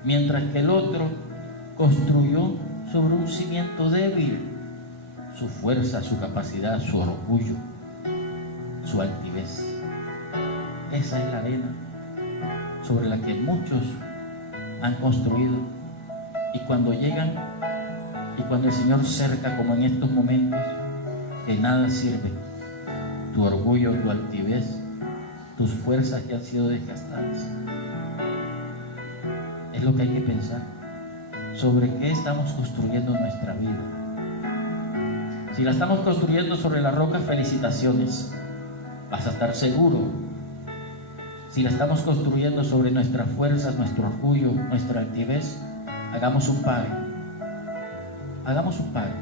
mientras que el otro construyó sobre un cimiento débil, su fuerza, su capacidad, su orgullo, su altivez. Esa es la arena sobre la que muchos han construido, y cuando llegan y cuando el Señor cerca, como en estos momentos, de nada sirve tu orgullo, tu altivez, tus fuerzas que han sido desgastadas. Es lo que hay que pensar, sobre qué estamos construyendo nuestra vida. Si la estamos construyendo sobre la roca, felicitaciones, vas a estar seguro. Si la estamos construyendo sobre nuestras fuerzas, nuestro orgullo, nuestra altivez, hagamos un pague. Hagamos un pague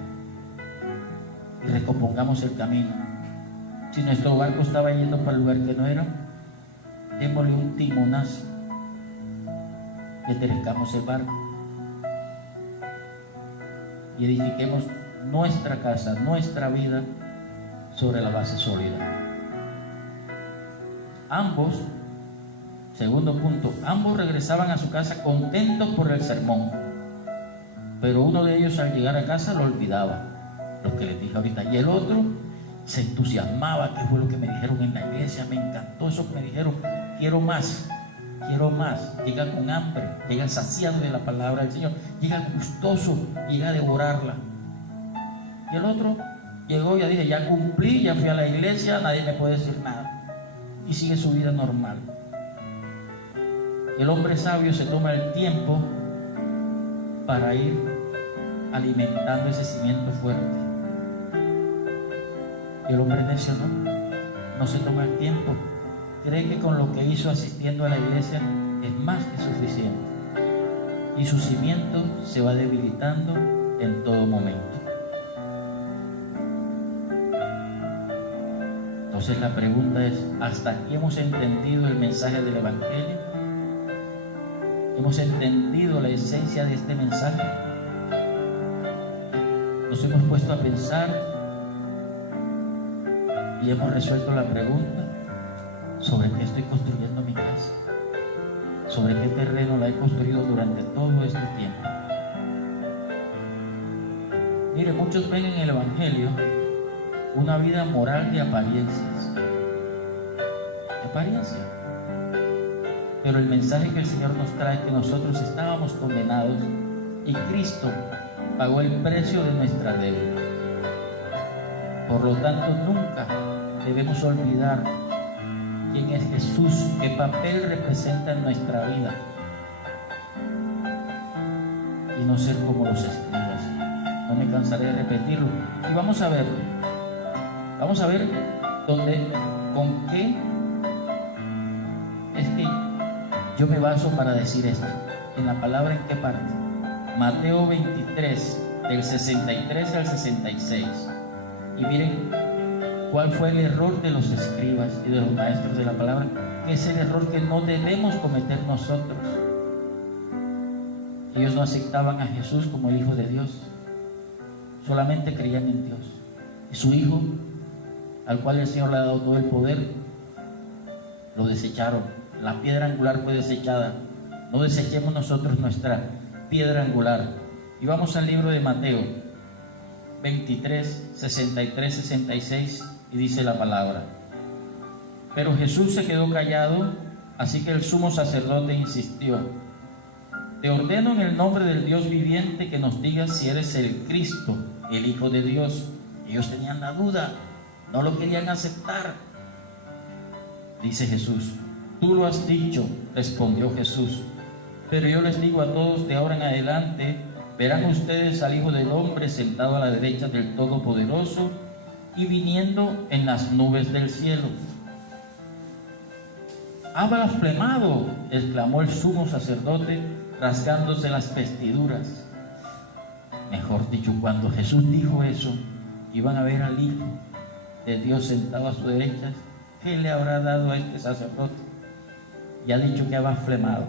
y recompongamos el camino. Si nuestro barco estaba yendo para el lugar que no era, démosle un timonazo y enderezcamos el barco y edifiquemos nuestra casa, nuestra vida sobre la base sólida. Ambos, segundo punto, ambos regresaban a su casa contentos por el sermón, pero uno de ellos al llegar a casa lo olvidaba, lo que les dije ahorita, y el otro se entusiasmaba. ¿Qué fue lo que me dijeron en la iglesia? Me encantó eso que me dijeron, quiero más, quiero más. Llega con hambre, llega saciado de la palabra del Señor, llega gustoso, llega a devorarla. Y el otro llegó, ya dije, ya cumplí, ya fui a la iglesia, nadie me puede decir nada, y sigue su vida normal. El hombre sabio se toma el tiempo para ir alimentando ese cimiento fuerte. Y el hombre necio no se toma el tiempo. Cree que con lo que hizo asistiendo a la iglesia es más que suficiente. Y su cimiento se va debilitando en todo momento. Entonces la pregunta es, ¿hasta aquí hemos entendido el mensaje del Evangelio? ¿Hemos entendido la esencia de este mensaje? Nos hemos puesto a pensar y hemos resuelto la pregunta: ¿sobre qué estoy construyendo mi casa? ¿Sobre qué terreno la he construido durante todo este tiempo? Mire, muchos ven en el Evangelio una vida moral de apariencias. ¿De apariencia? Pero el mensaje que el Señor nos trae es que nosotros estábamos condenados y Cristo pagó el precio de nuestra deuda. Por lo tanto, nunca debemos olvidar quién es Jesús, qué papel representa en nuestra vida, y no ser como los escribas. No me cansaré de repetirlo. Y vamos a ver con qué es que yo me baso para decir esto. En la palabra, ¿en qué parte? Mateo 23, del 63 al 66. Y miren cuál fue el error de los escribas y de los maestros de la palabra, que es el error que no debemos cometer nosotros. Ellos no aceptaban a Jesús como el Hijo de Dios, solamente creían en Dios. Y su Hijo, al cual el Señor le ha dado todo el poder, lo desecharon. La piedra angular fue desechada. No desechemos nosotros nuestra piedra angular. Y vamos al libro de Mateo 23, 63, 66, y dice la palabra: pero Jesús se quedó callado, así que el sumo sacerdote insistió: te ordeno en el nombre del Dios viviente que nos digas si eres el Cristo, el Hijo de Dios. Ellos tenían la duda, no lo querían aceptar. Dice Jesús: tú lo has dicho, respondió Jesús, pero yo les digo a todos, de ahora en adelante verán ustedes al Hijo del Hombre sentado a la derecha del Todopoderoso y viniendo en las nubes del cielo. ¡Ha blasfemado!, exclamó el sumo sacerdote, rasgándose las vestiduras. Mejor dicho, cuando Jesús dijo eso, iban a ver al Hijo de Dios sentado a su derecha. ¿Qué le habrá dado a este sacerdote? Y ha dicho que ha blasfemado.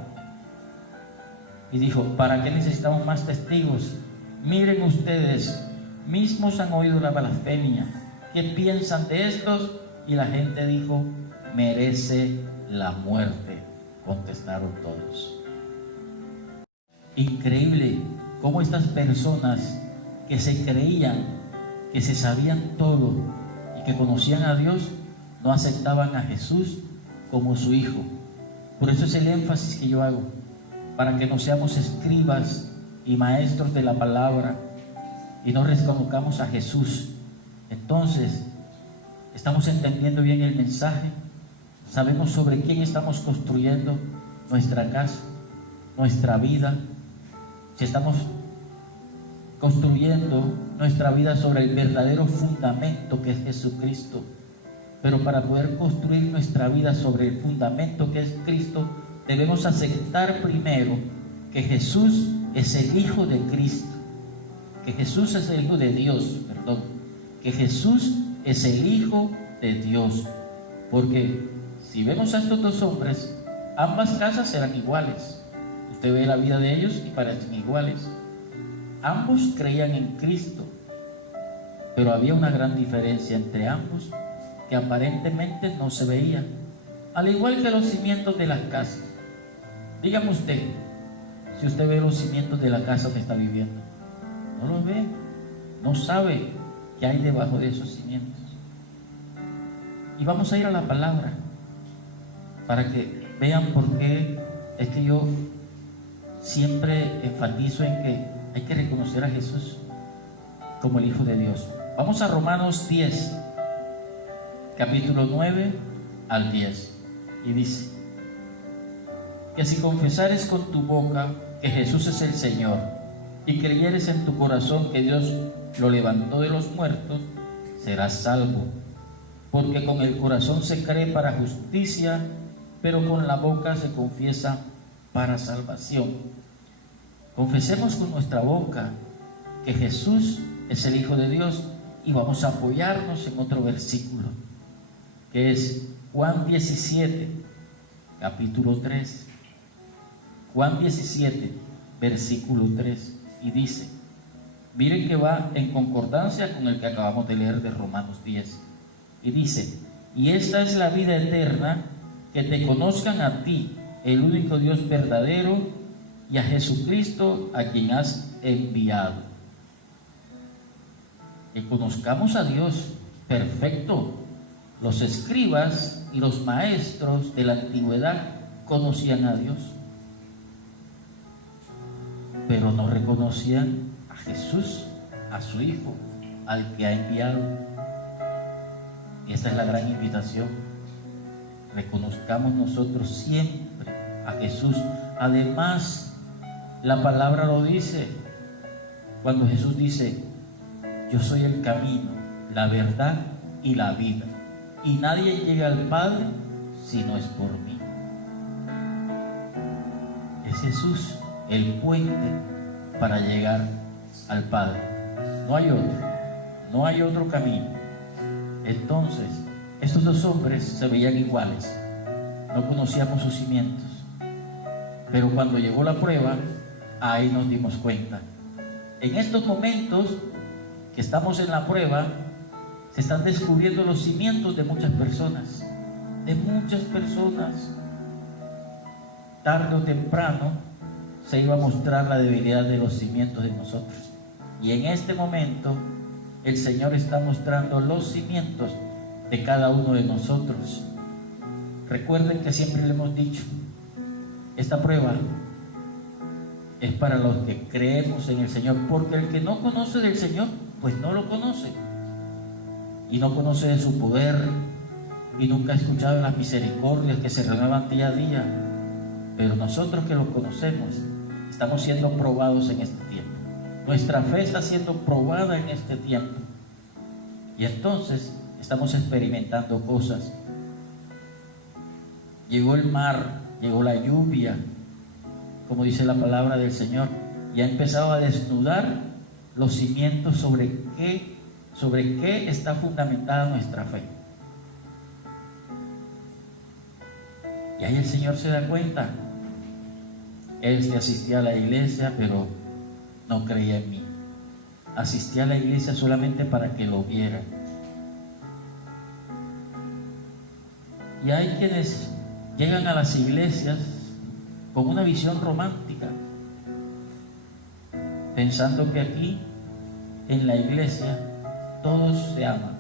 Y dijo: ¿para qué necesitamos más testigos? Miren ustedes mismos, han oído la blasfemia. ¿Qué piensan de estos? Y la gente dijo: merece la muerte, contestaron todos. Increíble cómo estas personas que se creían, que se sabían todo y que conocían a Dios, no aceptaban a Jesús como su Hijo. Por eso es el énfasis que yo hago, para que no seamos escribas y maestros de la palabra y no reconozcamos a Jesús. Entonces, ¿estamos entendiendo bien el mensaje? ¿Sabemos sobre quién estamos construyendo nuestra casa, nuestra vida? Si estamos construyendo nuestra vida sobre el verdadero fundamento que es Jesucristo. Pero para poder construir nuestra vida sobre el fundamento que es Cristo, debemos aceptar primero que Jesús es el Hijo de Cristo, que Jesús es el Hijo de Dios, que Jesús es el Hijo de Dios. Porque si vemos a estos dos hombres, ambas casas eran iguales. Usted ve la vida de ellos y parecen iguales. Ambos creían en Cristo, pero había una gran diferencia entre ambos que aparentemente no se veía, al igual que los cimientos de las casas. Dígame usted, si usted ve los cimientos de la casa donde está viviendo, no los ve, no sabe qué hay debajo de esos cimientos. Y vamos a ir a la palabra para que vean por qué es que yo siempre enfatizo en que hay que reconocer a Jesús como el Hijo de Dios. Vamos a Romanos 10, capítulo 9 al 10, y dice que si confesares con tu boca que Jesús es el Señor y creyeres en tu corazón que Dios lo levantó de los muertos, serás salvo. Porque con el corazón se cree para justicia, pero con la boca se confiesa para salvación. Confesemos con nuestra boca que Jesús es el Hijo de Dios y vamos a apoyarnos en otro versículo, que es Juan 17, capítulo 3. Juan 17, versículo 3, y dice, miren que va en concordancia con el que acabamos de leer de Romanos 10, y dice, y esta es la vida eterna, que te conozcan a ti, el único Dios verdadero, y a Jesucristo a quien has enviado. Que conozcamos a Dios perfecto. Los escribas y los maestros de la antigüedad conocían a Dios, pero no reconocían a Jesús, a su Hijo, al que ha enviado. Y esta es la gran invitación. Reconozcamos nosotros siempre a Jesús. Además, la palabra lo dice, cuando Jesús dice, yo soy el camino, la verdad y la vida, y nadie llega al Padre si no es por mí. Es Jesús el puente para llegar al Padre. No hay otro camino. Entonces, estos dos hombres se veían iguales, no conocíamos sus cimientos, pero cuando llegó la prueba, ahí nos dimos cuenta. En estos momentos que estamos en la prueba, se están descubriendo los cimientos de muchas personas. Tarde o temprano se iba a mostrar la debilidad de los cimientos de nosotros. Y en este momento el Señor está mostrando los cimientos de cada uno de nosotros. Recuerden que siempre le hemos dicho, esta prueba es para los que creemos en el Señor, porque el que no conoce del Señor, pues no lo conoce. y no conoce de su poder y nunca ha escuchado de las misericordias que se renuevan día a día. Pero nosotros que lo conocemos, estamos siendo probados en este tiempo. Nuestra fe está siendo probada en este tiempo. Y entonces estamos experimentando cosas. Llegó el mar, llegó la lluvia, como dice la palabra del Señor, y ha empezado a desnudar los cimientos sobre qué está fundamentada nuestra fe. Y ahí el Señor se da cuenta. Él asistía a la iglesia, pero no creía en mí. Asistía a la iglesia solamente para que lo vieran. Y hay quienes llegan a las iglesias con una visión romántica, pensando que aquí en la iglesia todos se aman,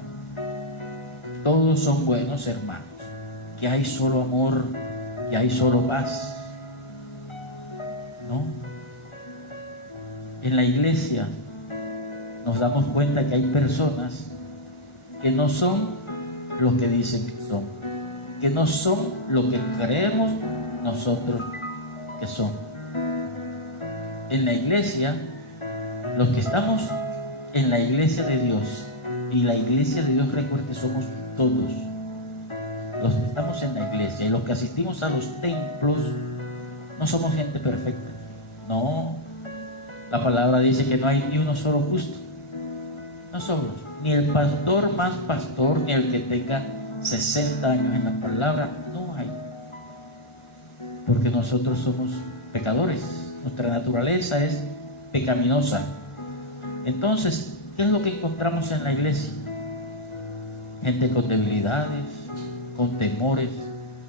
todos son buenos hermanos, que hay solo amor, que hay solo paz. ¿No? En la iglesia nos damos cuenta que hay personas que no son lo que dicen que son, que no son lo que creemos nosotros que son. En la iglesia, los que estamos en la iglesia de Dios, y la iglesia de Dios, recuerda que somos todos los que estamos en la iglesia, y los que asistimos a los templos, no somos gente perfecta. No, la palabra dice que no hay ni uno solo justo. No somos ni el pastor más pastor, ni el que tenga 60 años en la palabra. No hay, porque nosotros somos pecadores. Nuestra naturaleza es pecaminosa. Entonces, ¿qué es lo que encontramos en la iglesia? Gente con debilidades, con temores,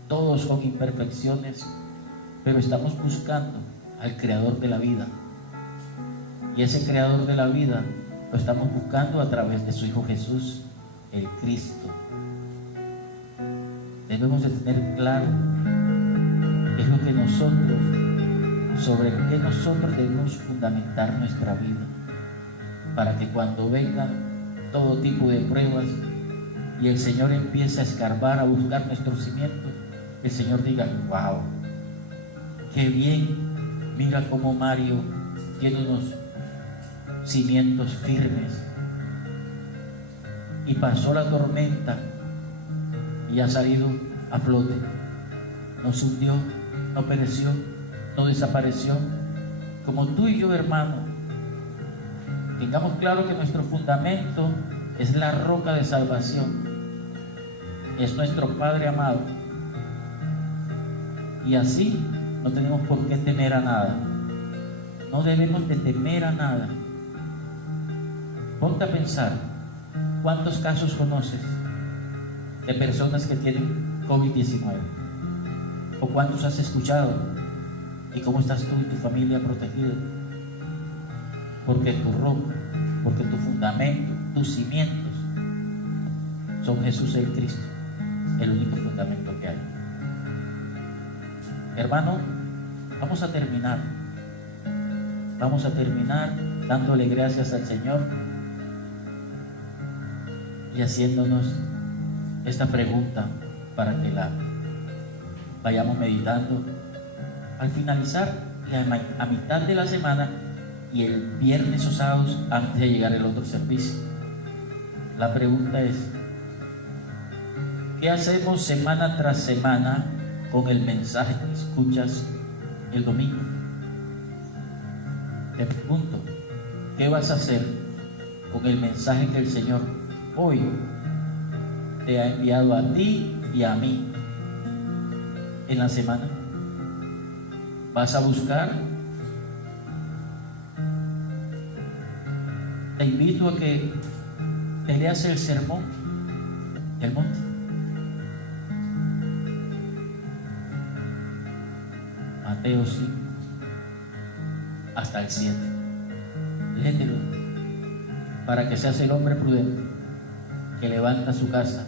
todos con imperfecciones, pero estamos buscando al creador de la vida, y ese creador de la vida lo estamos buscando a través de su Hijo Jesús, el Cristo. Debemos de tener claro qué es lo que sobre qué nosotros debemos fundamentar nuestra vida, para que cuando vengan todo tipo de pruebas y el Señor empiece a escarbar, a buscar nuestros cimientos, el Señor diga: wow, qué bien, mira cómo Mario tiene unos cimientos firmes, y pasó la tormenta y ha salido a flote, no se hundió, no pereció, no desapareció. Como tú y yo, hermano, tengamos claro que nuestro fundamento es la roca de salvación, es nuestro Padre amado, y así no tenemos por qué temer a nada. No debemos de temer a nada. Ponte a pensar, ¿cuántos casos conoces de personas que tienen COVID-19? ¿O cuántos has escuchado? ¿Y cómo estás tú y tu familia protegidos? Porque tu roca, porque tu fundamento, tus cimientos son Jesús el Cristo, el único fundamento que hay. Hermano, vamos a terminar dándole gracias al Señor y haciéndonos esta pregunta para que la vayamos meditando al finalizar, a mitad de la semana y el viernes o sábados antes de llegar el otro servicio. La pregunta es: ¿qué hacemos semana tras semana con el mensaje que escuchas el domingo? Te pregunto, ¿qué vas a hacer con el mensaje que el Señor hoy te ha enviado a ti y a mí en la semana? ¿Vas a buscar? Te invito a que te leas el sermón del monte. Mateo 5 hasta el 7. Léetelo para que seas el hombre prudente que levanta su casa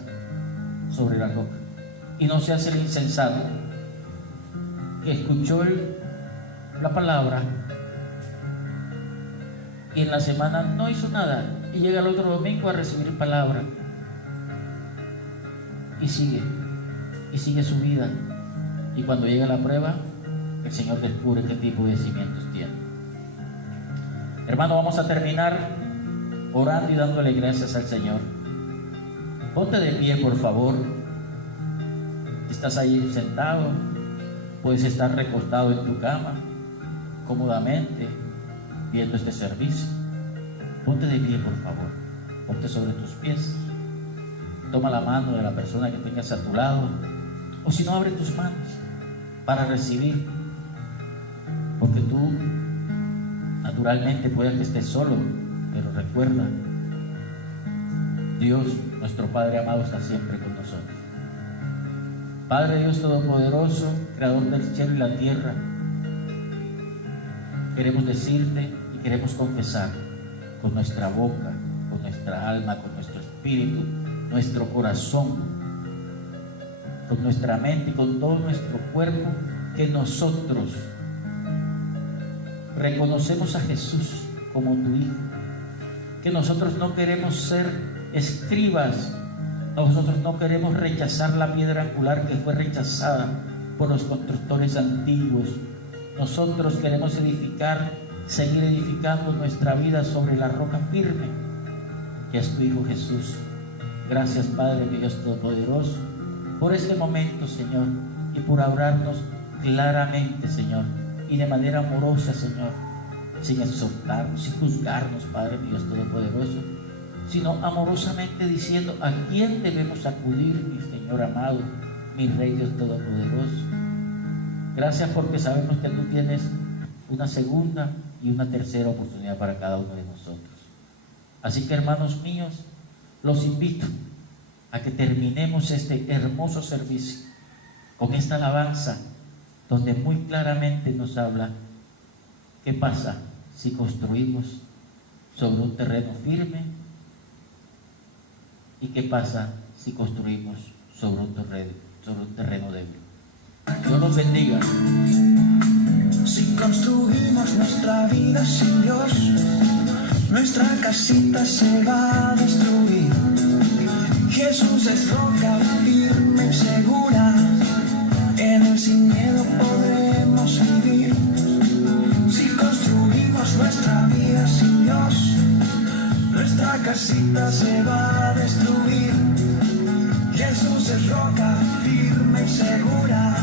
sobre la roca, y no seas el insensato que escuchó la palabra y en la semana no hizo nada y llega el otro domingo a recibir palabra y sigue su vida. Y cuando llega la prueba, el Señor descubre qué tipo de cimientos tiene. Hermano, vamos a terminar orando y dándole gracias al Señor. Ponte de pie, por favor. Estás ahí sentado, puedes estar recostado en tu cama, cómodamente, viendo este servicio. Ponte de pie, por favor. Ponte sobre tus pies. Toma la mano de la persona que tengas a tu lado, o si no, abre tus manos para recibir, porque tú naturalmente puedes que estés solo, pero recuerda, Dios, nuestro Padre amado, está siempre con nosotros. Padre Dios Todopoderoso, Creador del cielo y la tierra, queremos decirte y queremos confesar con nuestra boca, con nuestra alma, con nuestro espíritu, nuestro corazón, con nuestra mente y con todo nuestro cuerpo, que nosotros reconocemos a Jesús como tu Hijo, que nosotros no queremos ser escribas, nosotros no queremos rechazar la piedra angular que fue rechazada por los constructores antiguos. Nosotros queremos seguir edificando nuestra vida sobre la roca firme, que es tu Hijo Jesús. Gracias, Padre Dios Todopoderoso, por este momento, Señor, y por hablarnos claramente, Señor, y de manera amorosa, Señor, sin exhortarnos, sin juzgarnos, Padre Dios Todopoderoso, sino amorosamente diciendo a quién debemos acudir, mi Señor amado, mi Rey Dios Todopoderoso. Gracias porque sabemos que tú tienes una segunda y una tercera oportunidad para cada uno de nosotros. Así que, hermanos míos, los invito a que terminemos este hermoso servicio con esta alabanza, donde muy claramente nos habla qué pasa si construimos sobre un terreno firme y qué pasa si construimos sobre un terreno débil. Dios los bendiga. Si construimos nuestra vida sin Dios, nuestra casita se va a destruir. Jesús es roca firme y segura, en él sin miedo podremos vivir. Si construimos nuestra vida sin Dios, nuestra casita se va a destruir. Jesús es roca firme y segura,